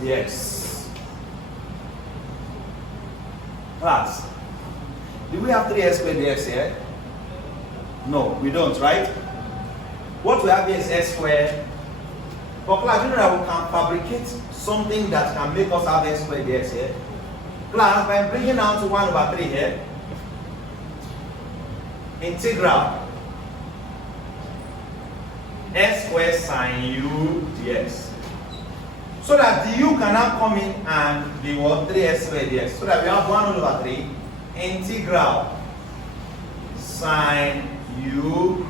dx. Class, do we have 3x squared dx here? No, we don't, right? What we have here is x squared. But class, you know that we can fabricate something that can make us have x squared dx here? Class, by bringing down to 1 over 3 here, integral s squared sine u dx. So that du can now come in and be what? 3s squared dx. So that we have 1 over 3 integral sine u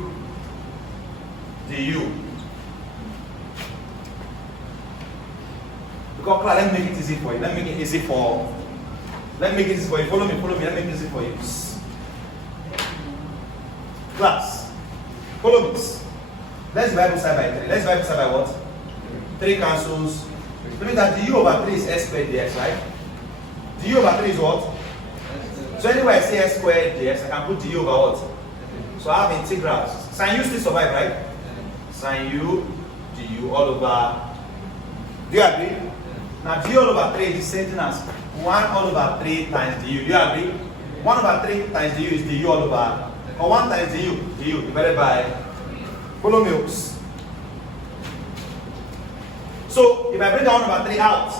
du. Because class, let me make it easy for you. Let me make it easy for you. Follow me, let me make it easy for you. Class, follow me. Let's divide both side by 3. Let's divide both side by what? 3 cancels. That means that du over 3 is s squared dx, right? Du over 3 is what? So anywhere I say s squared dx, I can put du over what? So I have integrals. Sin u still survive, right? Sin u du all over. Do you agree? Now du all over 3 is the same thing as 1 all over 3 times du. Do you agree? 1 over 3 times du is du all over. Or 1 times du divided by. Follow me, oops. So if I bring the 1 over 3 out,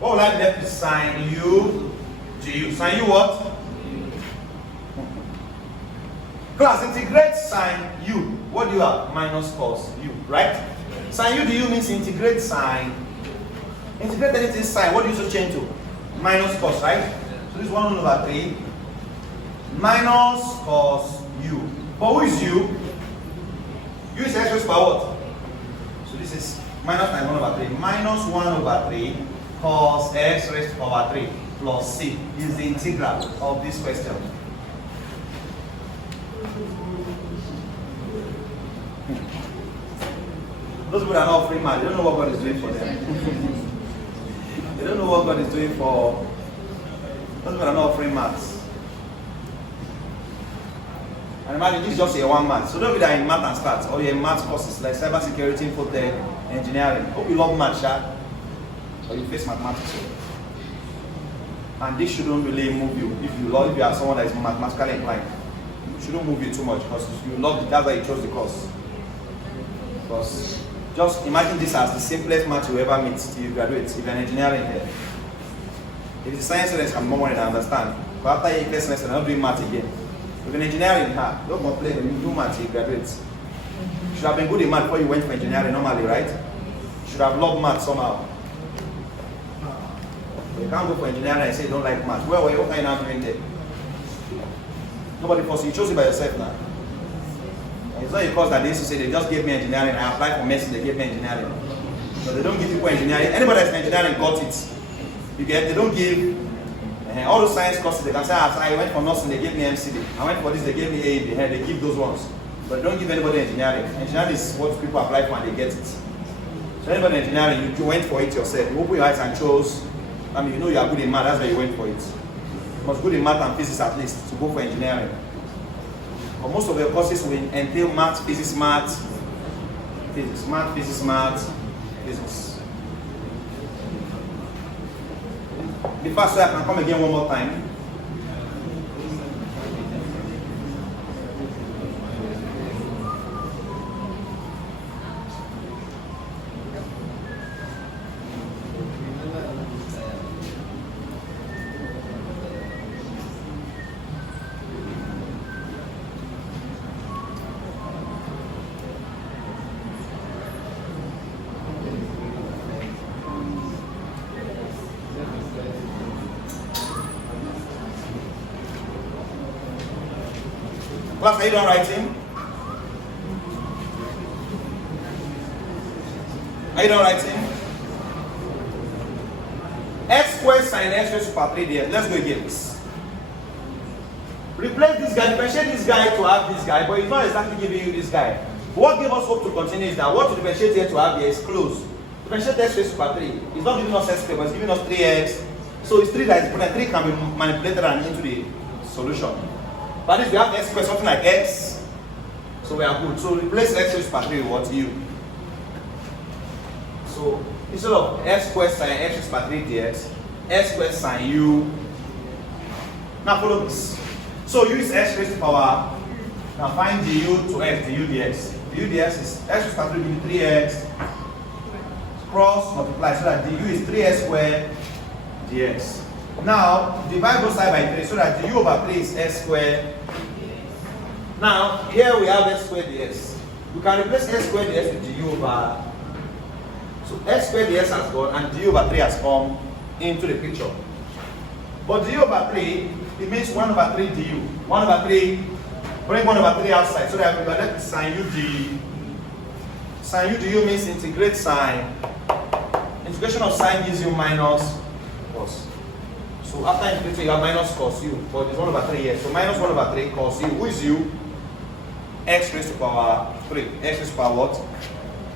what will I be left with? Sin u du. Sin u what? Class, integrate sin u. What do you have? Minus cos u, right? Sin u du means integrate sin. Integrate anything sin. What do you also change to? Minus cos, right? So this is 1 over 3 minus cos u. But who is u? U is x raised to power what? So this is minus times 1 over 3 minus 1 over 3 cos x raised to power 3 plus c is the integral of this question. Those people are not free man, they don't know what God is doing for them. They don't know what God is doing for. Those people are not free maths. And imagine this is just a 1 math. So don't be that in math and stats or your math courses like cyber security, infotech, engineering. Hope you love math, or you face mathematics. And this shouldn't really move you if you are someone that is mathematically inclined. It shouldn't move you too much because you love it. That's why you chose the course. Because just imagine this as the simplest math you ever meet till you graduate. If you're an engineering here. If it's science students, I'm more than understand. But after your first semester, I'm not doing math again. If you're an engineering, don't complain when you do math, you graduate. You should have been good in math before you went for engineering normally, right? You should have loved math somehow. But you can't go for engineering and say you don't like math. What are you now doing there? Nobody forced you. You chose it by yourself now. It's not a course that they used to say they just gave me engineering. I applied for medicine, they gave me engineering. So they don't give people engineering. Anybody that's in engineering got it. You get, they don't give all those science courses. They can say, I went for nursing, they gave me MCD. I went for this, they gave me A in the head. They give those ones. But they don't give anybody engineering. Engineering is what people apply for and they get it. So anybody in engineering, you went for it yourself. You open your eyes and chose. I mean, you know you are good in math, that's why you went for it. You must be good in math and physics at least to go for engineering. But most of your courses will entail math, physics, physics, physics. The first way I can come again one more time. Class, are you done writing? Are you done writing? X squared sine x raised to power 3 dx. Let's go again. Replace this guy, differentiate this guy to have this guy, but it's not exactly giving you this guy. What gave us hope to continue is that what to differentiate here to have here is close. Differentiate x raised to power 3. It's not giving us x squared, but it's giving us 3x. So it's 3 that is important. 3 can be manipulated and into the solution. But if we have x squared, something like x, so we are good. So replace x raised to power 3 with what? U. So instead of x squared sine x raised to power 3 dx, x squared sine u. Now follow this. So u is x raised to power. Now find du to x, du dx. Du dx is x raised to power 3 will be 3x. Cross multiply so that du is 3x squared dx. Now, divide both sides by 3 so that du over 3 is s squared. Now, here we have s squared dx. You can replace s squared dx with du over. So s squared dx has gone and du over 3 has come into the picture. But du over 3, it means 1 over 3 du. 1 over 3, bring 1 over 3 outside so that we are left with sin u du. Sin u du means integrate sine. Integration of sine gives you minus cos. So after integrating you have minus cos u, but there's 1 over 3 here. So minus 1 over 3 cos u. Who is u? X raised to power 3. X raised to power what?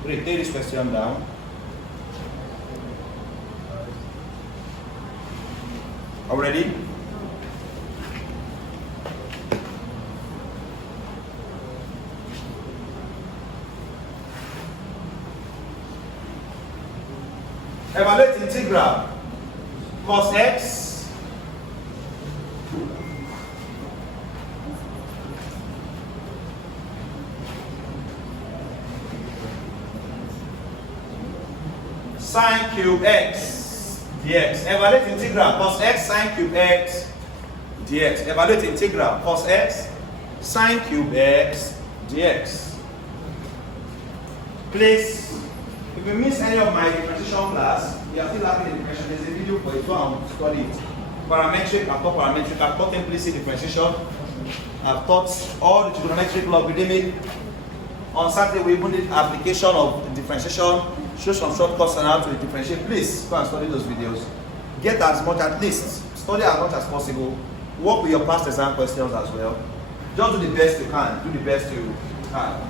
3. Take this question down. Are we ready? Evaluate integral cos x sine cube x dx. Evaluate integral cos x sine cube x dx. Evaluate integral cos x sine cube x dx. Please, if you miss any of my differentiation class, you are still having the differentiation. There's a video for it, so study it. Parametric, I've taught parametric, I've taught implicit differentiation, I've taught all the trigonometric, logarithmic. On Saturday, we even did application of differentiation, show some shortcuts on how to differentiate. Please go and study those videos. Get as much, at least, study as much as possible. Work with your past exam questions as well. Just do the best you can. Do the best you can.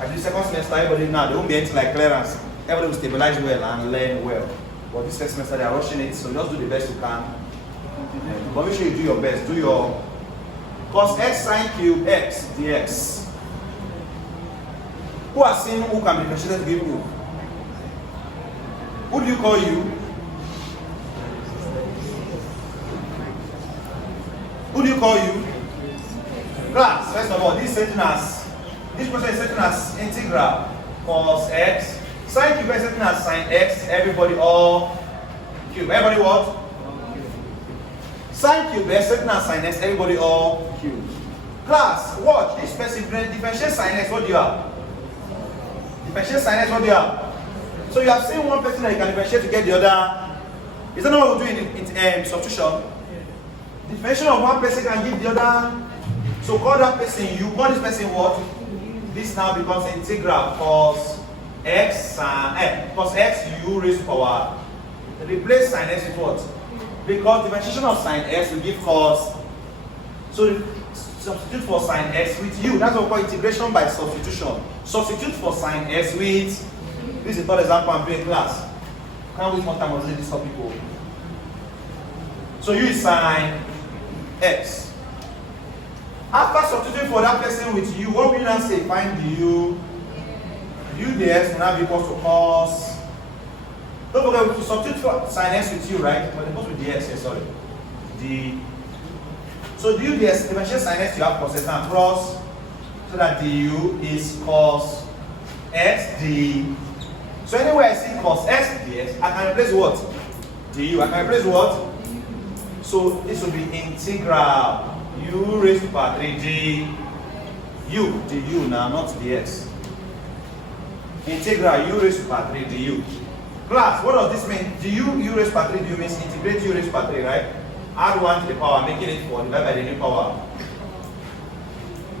At the second semester, everybody now, there won't be anything like clearance. Everybody will stabilize well and learn well. But this first semester, they are rushing it, so just do the best you can. But make sure you do your best. Do your cos x sine cube x dx. Who has seen who can be differentiated with who? Who do you call you? Who do you call you? Class, first of all, this question is written as integral cos x. Sine cube x is written as sine x. Everybody all cube. Everybody what? Sine cube x is written as sine x. Everybody all cube. Class, watch. This person differentiate sine x. What do you have? Differentiate sine x. What do you have? So you have seen one person that you can differentiate to get the other. Is that not what we do in substitution? Differentiation of one person can give the other. So call that person u. Call this person what? This now becomes integral cos x cos x u raised to power. Replace sine x with what? Because differentiation of sine x will give cos. So substitute for sine x with u. That's what we call integration by substitution. Substitute for sine x with. This is the third example I'm doing in class. Can't waste more time on this topic. So u is sine x. After substituting for that person with u, what will you now say? Find the u. U dx will now be equal to cos. Don't forget to substitute for sine x with u, right? But equal to dx here, sorry. D. So du dx, the mention sine x, you have cos x and cross, so that du is cos x d. So anywhere I see cos x dx, I can replace what? Du. I can replace what? So this will be integral u raised to power 3 d u du now, not dx. Integral u raised to power 3 du. Class, what does this mean? Du u raised to power 3 du means integrate u raised to power 3, right? Add 1 to the power, making it 4 divided by the new power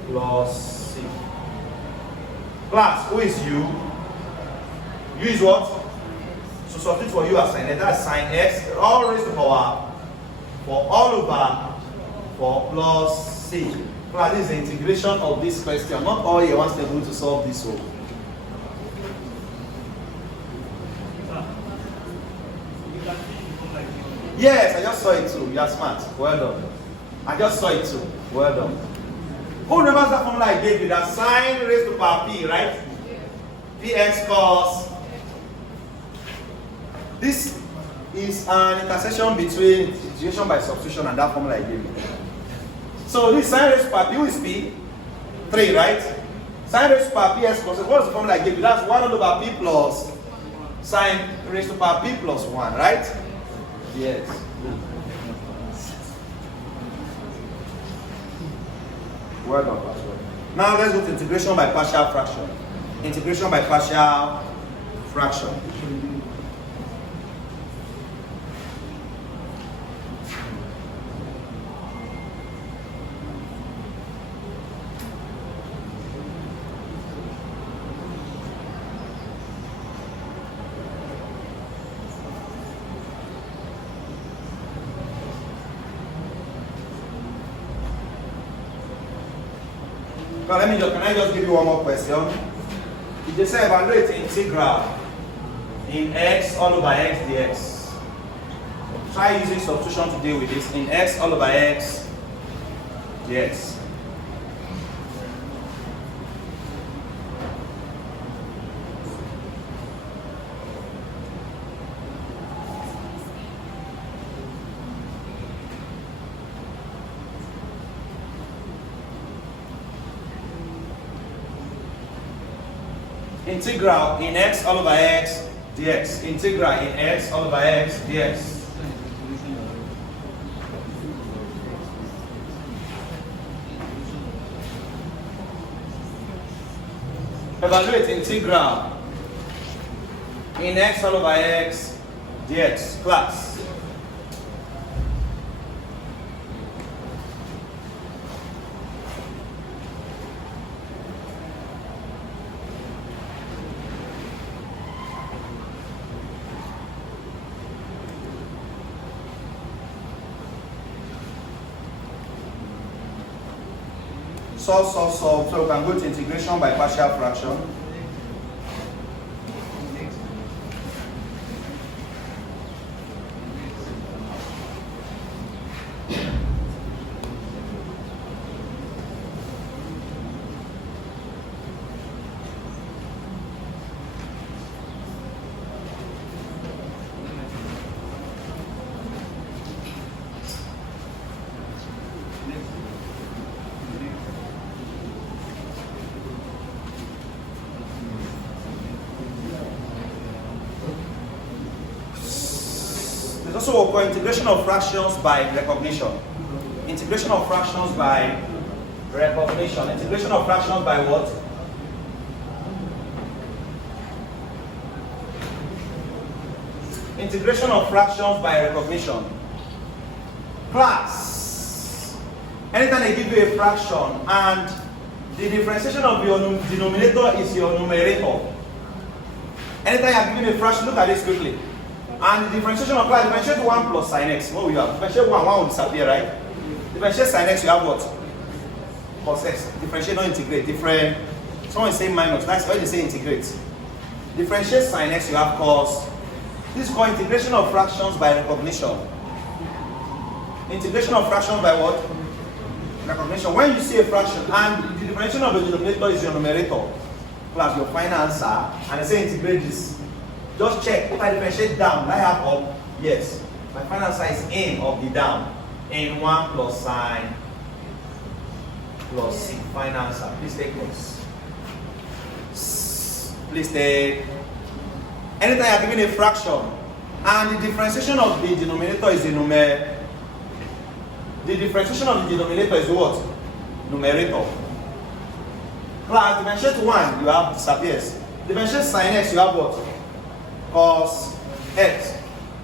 plus c. Class, who is u? U is what? So substitute for u as sine x, that's sine x, all raised to power for all over 4 plus c. Class, this is the integration of this question. Not all you want to do to solve this one. Yes, I just saw it too. You are smart. Well done. I just saw it too. Well done. Who remembers that formula I gave you? That sine raised to power p, right? Px cos. This is an intersection between integration by substitution and that formula I gave you. So this sine raised to power p, who is p? 3, right? Sine raised to power ps cos. What is the formula I gave you? That's 1 over p plus sine raised to power p plus 1, right? dx. Well done, class. Now let's go to integration by partial fraction. Integration by partial fraction. Now can I just give you one more question? If they say evaluate integral in x all over x dx, try using substitution to deal with this in x all over x dx. Integral in x all over x dx. Integral in x all over x dx. Evaluate integral in x all over x dx. Class. Solve. So we can go to integration by partial fraction. There's also what integration of fractions by recognition. Integration of fractions by recognition. Integration of fractions by what? Integration of fractions by recognition. Class. Anytime they give you a fraction and the differentiation of your denominator is your numerator. Anytime you are given a fraction, look at this quickly. And the differentiation of class, differentiate 1 plus sin x. What will you have? Differentiate 1 will disappear, right? Differentiate sin x, you have what? Cos x. Differentiate, not integrate. Different. Someone is saying minus. That's why they say integrate. Differentiate sin x, you have cos. This is called integration of fractions by recognition. Integration of fractions by what? Recognition. When you see a fraction and the differentiation of the denominator is your numerator, plus your final answer, and I say integrate this. Just check if I differentiate down, I have up, yes. My final answer is n of the down. N1 plus sine plus c. Final answer. Please take notes. Please take. Anytime you are given a fraction and the differentiation of the denominator is the numerator. The differentiation of the denominator is what? Numerator. Class, differentiate 1, you have disappears. Differentiate sin x, you have what? Cos x.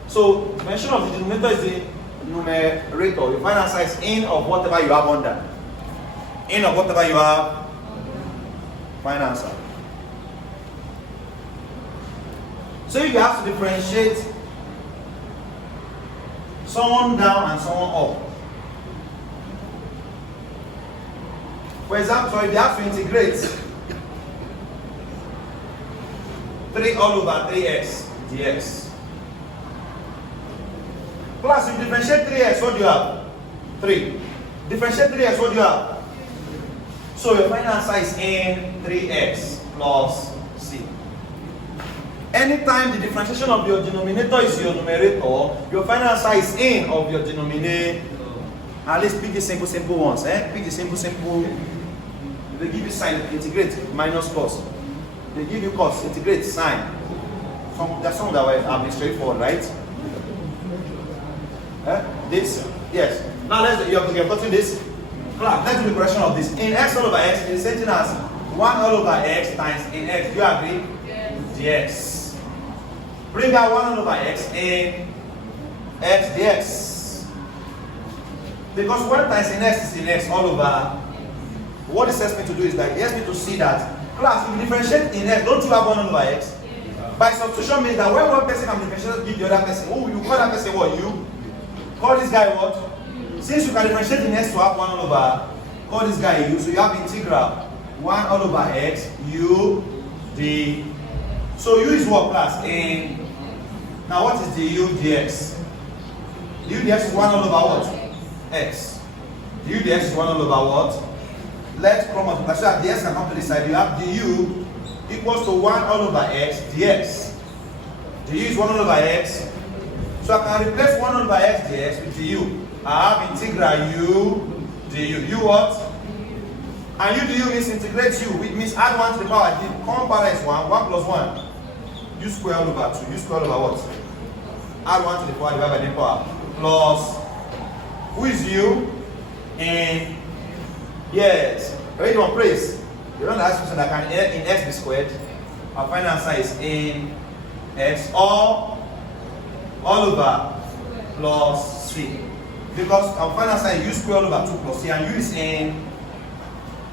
So dimension of the denominator is the numerator. Your final answer is n of whatever you have under. N of whatever you have. Final answer. So you have to differentiate someone down and someone up. For example, if they have to integrate 3 all over 3x dx. Plus, if you differentiate 3x, what do you have? 3. Differentiate 3x, what do you have? So your final answer is n 3x plus c. Anytime the differentiation of your denominator is your numerator, your final answer is n of your denominator. At least pick the simple ones. Pick the simple. They give you sine, integrate, minus cos. They give you cos, integrate, sine. There's some that are straightforward, right? This? Yes. Now you're putting this. Let's do the correction of this. In x all over x, it is the same thing as 1 all over x times in x. Do you agree? Yes. Yes. Bring out 1 all over x in x dx. Because 1 times in x is in x all over. What this helps me to do is that it helps me to see that, class, if you differentiate in x, don't you have 1 all over x? By substitution means that when one person can differentiate, give the other person. Oh, you call that person what? You? Call this guy what? Since you can differentiate in x to have 1 all over, call this guy u. So you have integral 1 all over x u d. So u is what, class? In. Now what is the u dx? The u dx is 1 all over what? X. The u dx is 1 all over what? Let's multiply. So that dx can come to this side. You have du equals to 1 all over x dx. Du is 1 all over x. So I can replace 1 all over x dx with du. I have integral u du. U what? And u du means integrate u, which means add 1 to the power d. Common power is 1. 1 plus 1. U square all over 2. U square all over what? Add 1 to the power divided by the power. Plus, who is u? And yes. When you want praise, you don't ask question that can in x be squared. Our final answer is in x all over plus c. Because our final answer is u square all over 2 plus c, and u is in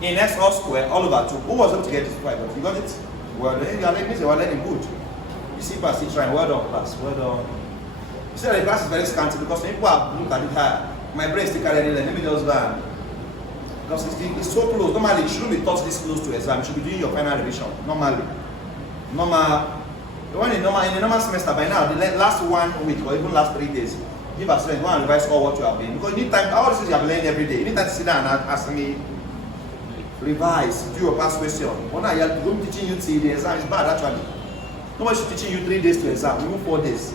x all square all over 2. Who was able to get this right? You got it? Well, then you are learning good. You see, class is trying. Well done, class. Well done. You see that the class is very scanty because when people have looked at it higher, my brain still carrying it. Let me just learn. Because it's so close. Normally, you shouldn't be taught this close to exam. You should be doing your final revision. Normally. In a normal semester, by now, the last 1 week or even last 3 days, give a student, go and revise all what you have been. Because you need time, all this is you have learned every day. You need time to sit down and ask me, revise, do your past question. When I am teaching you till the exam, it's bad actually. Nobody should teaching you 3 days to exam, even 4 days.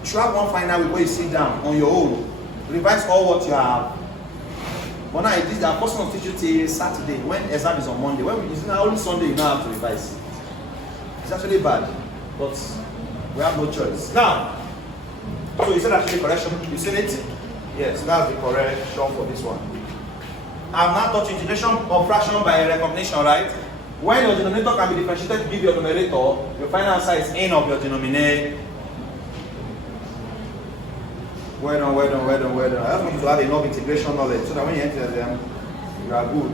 You should have one final week where you sit down on your own, revise all what you have. But now, this the person will teach you till Saturday when exam is on Monday. When it's not only Sunday, you don't have to revise. It's actually bad, but we have no choice. Now, so you said actually correction. You seen it? Yes, that's the correction for this one. I'm now taught integration of fraction by recognition, right? When your denominator can be differentiated to give your numerator, your final answer is n of your denominator. Well done. I just want you to have enough integration knowledge so that when you enter them, you are good.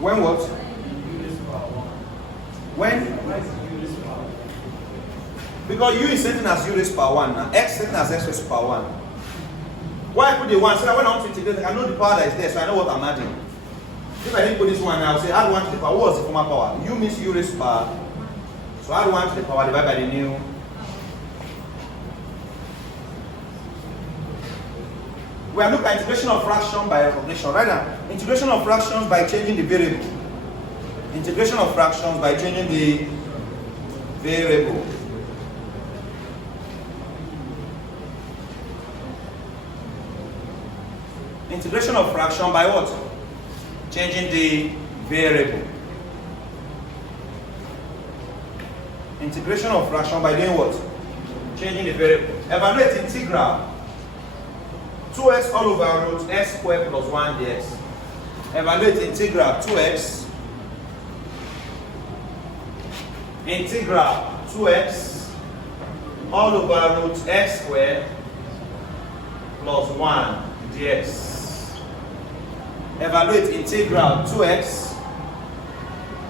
When what? When? Because u is setting as u raised power 1 and x setting as x raised power 1. Why I put the 1? So that when I want to integrate, I know the power that is there, so I know what I'm adding. If I didn't put this one, I will say add 1 to the power. What was the former power? U means u raised power. So add 1 to the power divided by the new. We are looking at integration of fraction by recognition. Right now, integration of fractions by changing the variable. Integration of fractions by changing the variable. Integration of fraction by what? Changing the variable. Integration of fraction by doing what? Changing the variable. Evaluate integral 2x all over root x squared plus 1 dx. Evaluate integral 2x integral 2x all over root x squared plus 1 dx. Evaluate integral 2x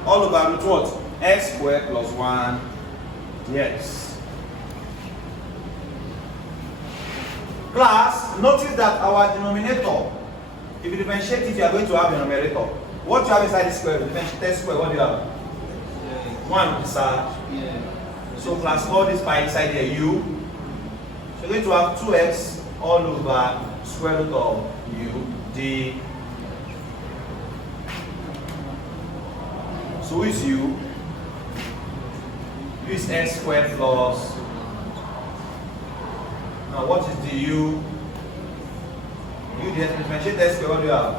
all over root what? X squared plus 1 dx. Class, notice that our denominator, if you differentiate it, you are going to have a numerator. What you have inside this square, differentiate square, what do you have? 1 inside. So class, all this by inside here, u. So you're going to have 2x all over square root of u d. So who is u? U is x squared plus. Now what is the u? U differentiate x squared, what do you have?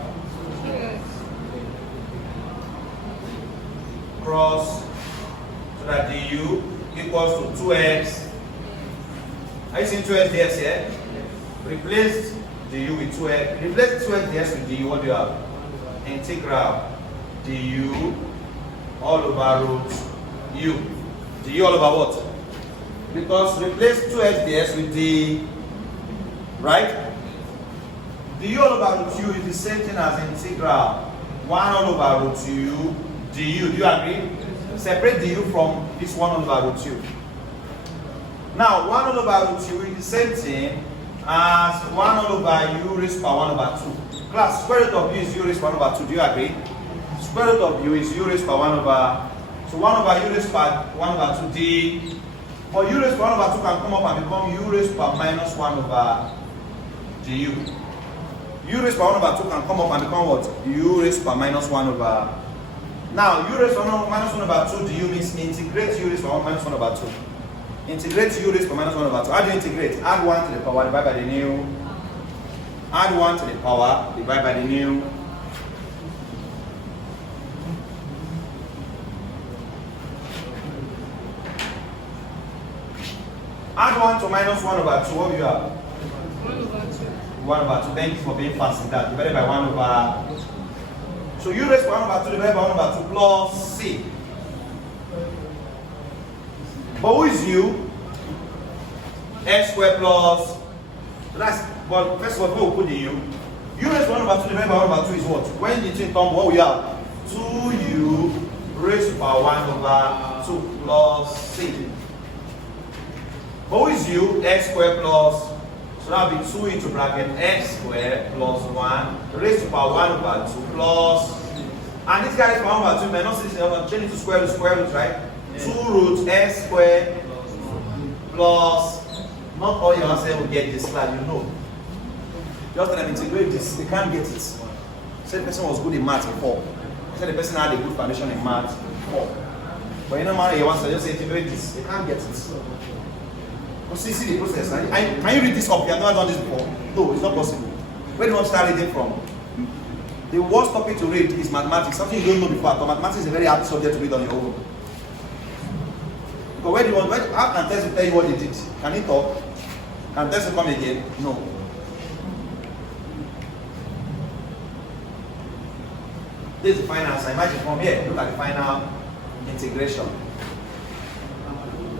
Cross So that du equals to 2x. Are you seeing 2x dx here? Replace du with 2x. Replace 2x dx with du. What do you have? Integral du all over root u. Du all over what? Because replace 2x dx with d, right? Du all over root u is the same thing as integral 1 all over root u du. Do you agree? Separate du from this 1 all over root u. Now 1 all over root u is the same thing as 1 all over u raised by 1 over 2. Class, square root of u is u raised by 1 over 2. Do you agree? Square root of u is u raised by 1 over. So 1 over u raised by 1 over 2 d. But u raised by 1 over 2 can come up and become u raised by minus 1 over du. U raised by 1 over 2 can come up and become what? U raised by minus 1 over. Now, u raised by minus 1 over 2 du means integrate u raised by 1 minus 1 over 2. Integrate u raised by minus 1 over 2. How do you integrate? Add 1 to the power, divide by the new. Add 1 to the power, divide by the new. Add 1 to minus 1 over 2. What do you have? 1 over 2. 1 over 2. Thank you for being fast in that. Divided by 1 over. So u raised by 1 over 2 divided by 1 over 2 plus c. But who is u? X squared plus. So that's, but first of all, before we put the u raised by 1 over 2 divided by 1 over 2 is what? When the thing comes, what we have? 2u raised by 1 over 2 plus c. But who is u? X squared plus. So that will be 2 into bracket x squared plus 1 raised to power 1 over 2 plus. And this guy is 1 over 2. You may not see this, change it to square root, right? Yeah. 2 root x squared plus. Not all your answer will get this slide, you know. Just let them integrate this. They can't get it. Say the person was good in math before. Say the person had a good foundation in math before. But you know, man, you want to just say integrate this. They can't get it. See the process. Can you read this up? You have never done this before. No, it's not possible. Where do you want to start reading from? The worst topic to read is mathematics, something you don't know before. But mathematics is a very hard subject to read on your own. But where do you want? How can Tessie tell you what they did? Can he talk? Can Tessie come again? No. This is the final answer. Imagine from here. Look at the final integration.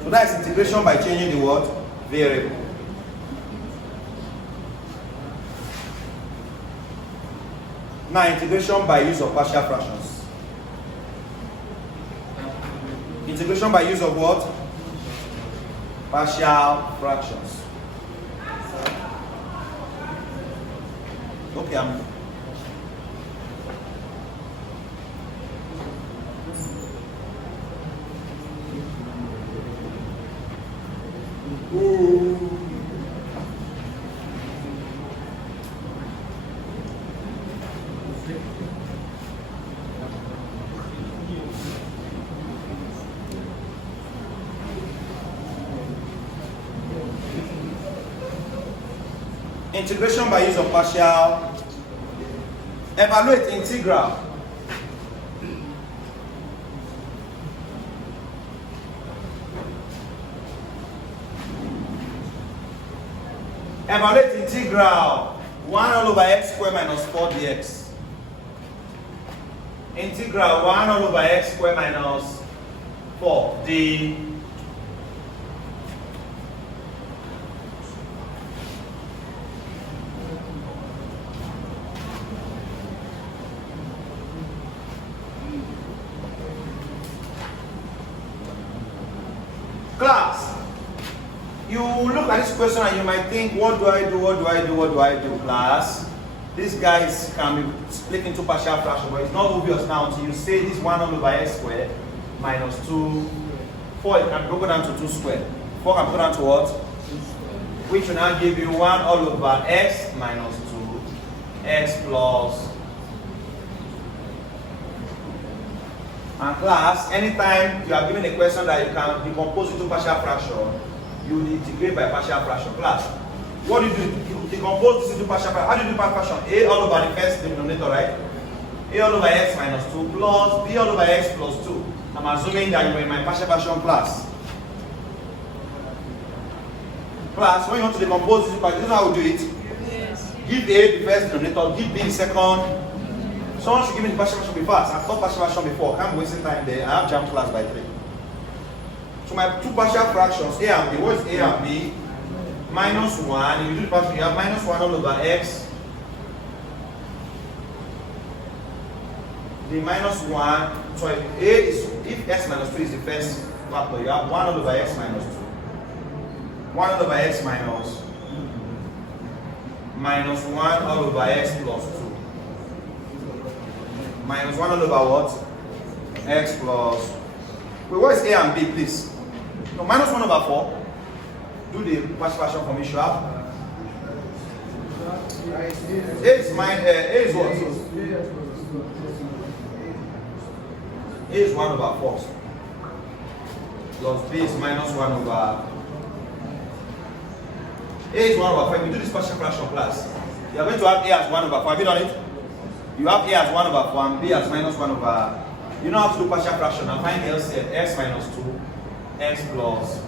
So that is integration by changing the word variable. Now integration by use of partial fractions. Integration by use of what? Partial fractions. Okay, I'm. Integration by use of partial. Evaluate integral. Evaluate integral 1 all over x squared minus 4 dx. Integral 1 all over x squared minus 4 d. Class, you look at this question and you might think, what do I do, what do I do, what do I do, class? These guys can be split into partial fractions, but it's not obvious now until you say this 1 all over x squared minus 2. 4 it can be broken down to 2 squared. 4 can be broken down to what? Which will now give you 1 all over x minus 2, x plus. And class, anytime you are given a question that you can decompose into partial fraction, you will integrate by partial fraction. Class, what do you do? You decompose this into partial fraction. How do you do partial fraction? A all over the first denominator, right? A all over x minus 2 plus b all over x plus 2. I'm assuming that you were in my partial fraction class. Class, when you want to decompose this, this is how we do it. Yes. Give A the first denominator, give B the second. Someone should give me the partial fraction be fast. I've taught partial fraction before. I can't waste time there. I have jam class by 3. So my two partial fractions, A and B. What is A and B? Minus 1. If you do the partial, you have minus 1 all over x. The minus 1. So if x minus 2 is the first factor, you have 1 all over x minus 2. 1 all over x minus 1 all over x plus 2. Minus 1 all over what? X plus. Wait, what is A and B, please? No, minus 1 over 4. Do the partial fraction for me, sharp. A is what? A is 1 over 4. Plus B is minus 1 over. A is 1 over 5. We do this partial fraction class. You are going to have A as 1 over 4. Have you done it? You have A as 1 over 4 and B as minus 1 over. You know how to do partial fraction. Now find LCM. X minus 2, x plus.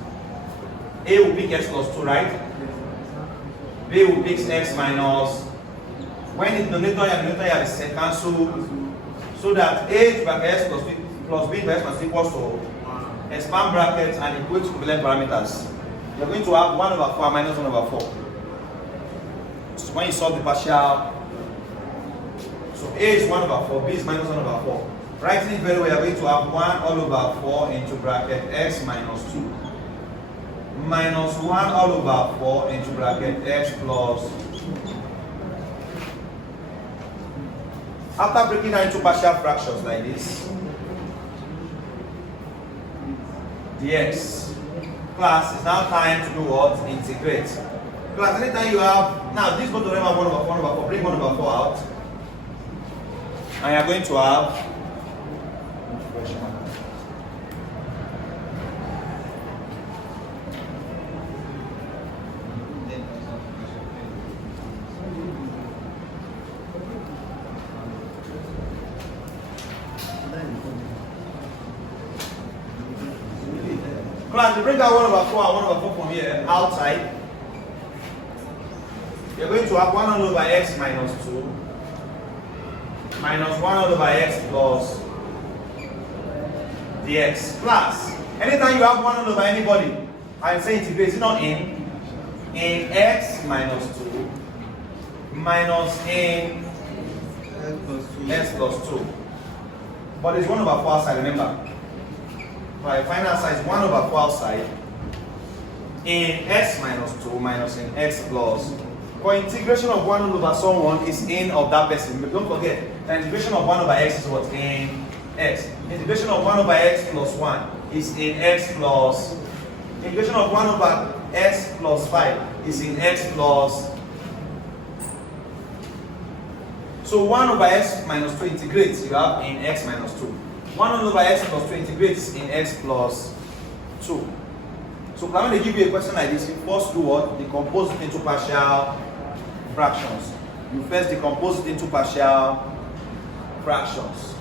A will pick x plus 2, right? B will pick x minus. When the denominator and denominator are the same, cancel. So that A to bracket x plus B to x minus equals to expand brackets and equate equivalent parameters. You're going to have 1 over 4 minus 1 over 4. So when you solve the partial. So A is 1 over 4, B is minus 1 over 4. Writing it very well, you're going to have 1 all over 4 into bracket x minus 2. Minus 1 all over 4 into bracket x plus. After breaking down into partial fractions like this, dx. Class, it's now time to do what? Integrate. Class, anytime you have, now this both of them have 1 over 4, bring 1 over 4 out. And you're going to have class, you bring out 1 over 4 and 1 over 4 from here outside. You're going to have 1 over x minus 2 minus 1 over x plus dx. Class, anytime you have 1 over anybody and say integrate, is it not in x minus 2 minus in x plus 2. But it's 1 over 4 outside, remember. My final size 1 over 4 outside in x minus 2 minus in x plus. For integration of 1 over someone is in of that person. But don't forget, the integration of 1 over x is what? In x. Integration of 1 over x plus 1 is in x plus. Integration of 1 over x plus 5 is in x plus. So 1 over x minus 2 integrates, you have in x minus 2. 1 over x plus 2 integrates in x plus 2. So when they give you a question like this, you first do what? Decompose it into partial fractions. You first decompose it into partial fractions.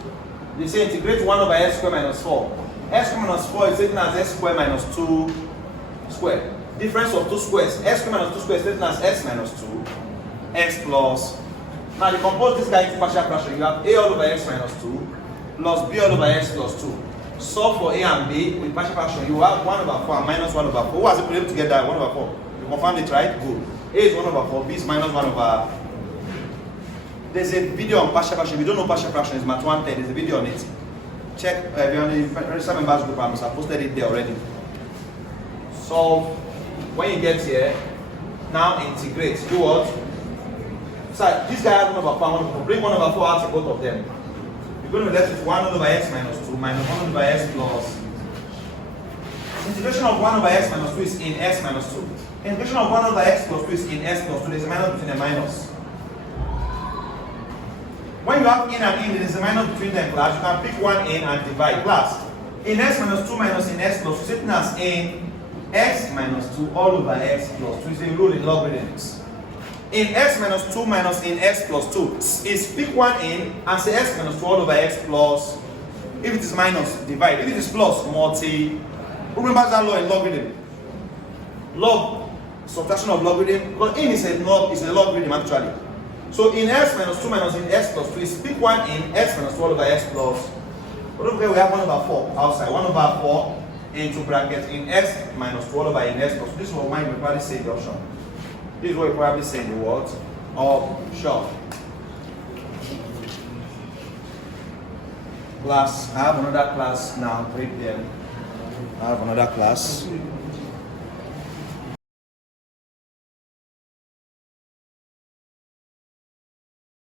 They say integrate 1 over x squared minus 4. X squared minus 4 is written as x squared minus 2 squared. Difference of two squares. X squared minus 2 squared is written as x minus 2, x plus. Now decompose this guy into partial fraction. You have a all over x minus 2 plus b all over x plus 2. Solve for a and b with partial fraction. You have 1 over 4 and minus 1 over 4. Who has it been able to get that 1 over 4? You confirmed it, right? Good. A is 1 over 4, b is minus 1 over. There's a video on partial fraction. If you don't know partial fraction, it's Math 110. There's a video on it. Check if you're on the register members group. I posted it there already. So when you get here, now integrate. Do what? So this guy has 1 over 4. Bring 1 over 4 out of both of them. You're going to be left with 1 over x minus 2 minus 1 over x plus. Integration of 1 over x minus 2 is in x minus 2. Integration of 1 over x plus 2 is in x plus 2. There's a minus between the minus. When you have in and in, there is a minus between them, class. You can pick one in and divide. Class. In x minus 2 minus in x plus 2, sitting as in x minus 2 all over x plus 2 is a rule in logarithms. In x minus 2 minus in x plus 2 is pick one in and say x minus 2 all over x plus If it is minus, divide. If it is plus, multi. Who remembers that law in logarithm? Log, subtraction of logarithm. Because in is a logarithm actually. So in x minus 2 minus in x plus 2, please pick one in x minus 2 all over x plus. What over here we have 1 over 4 outside. 1 over 4 into bracket in x minus 2 all over in x plus 2. This is what mine will probably say in the option. This is what you probably say in the words. Option. Class, I have another class now, 3 p.m. I have another class.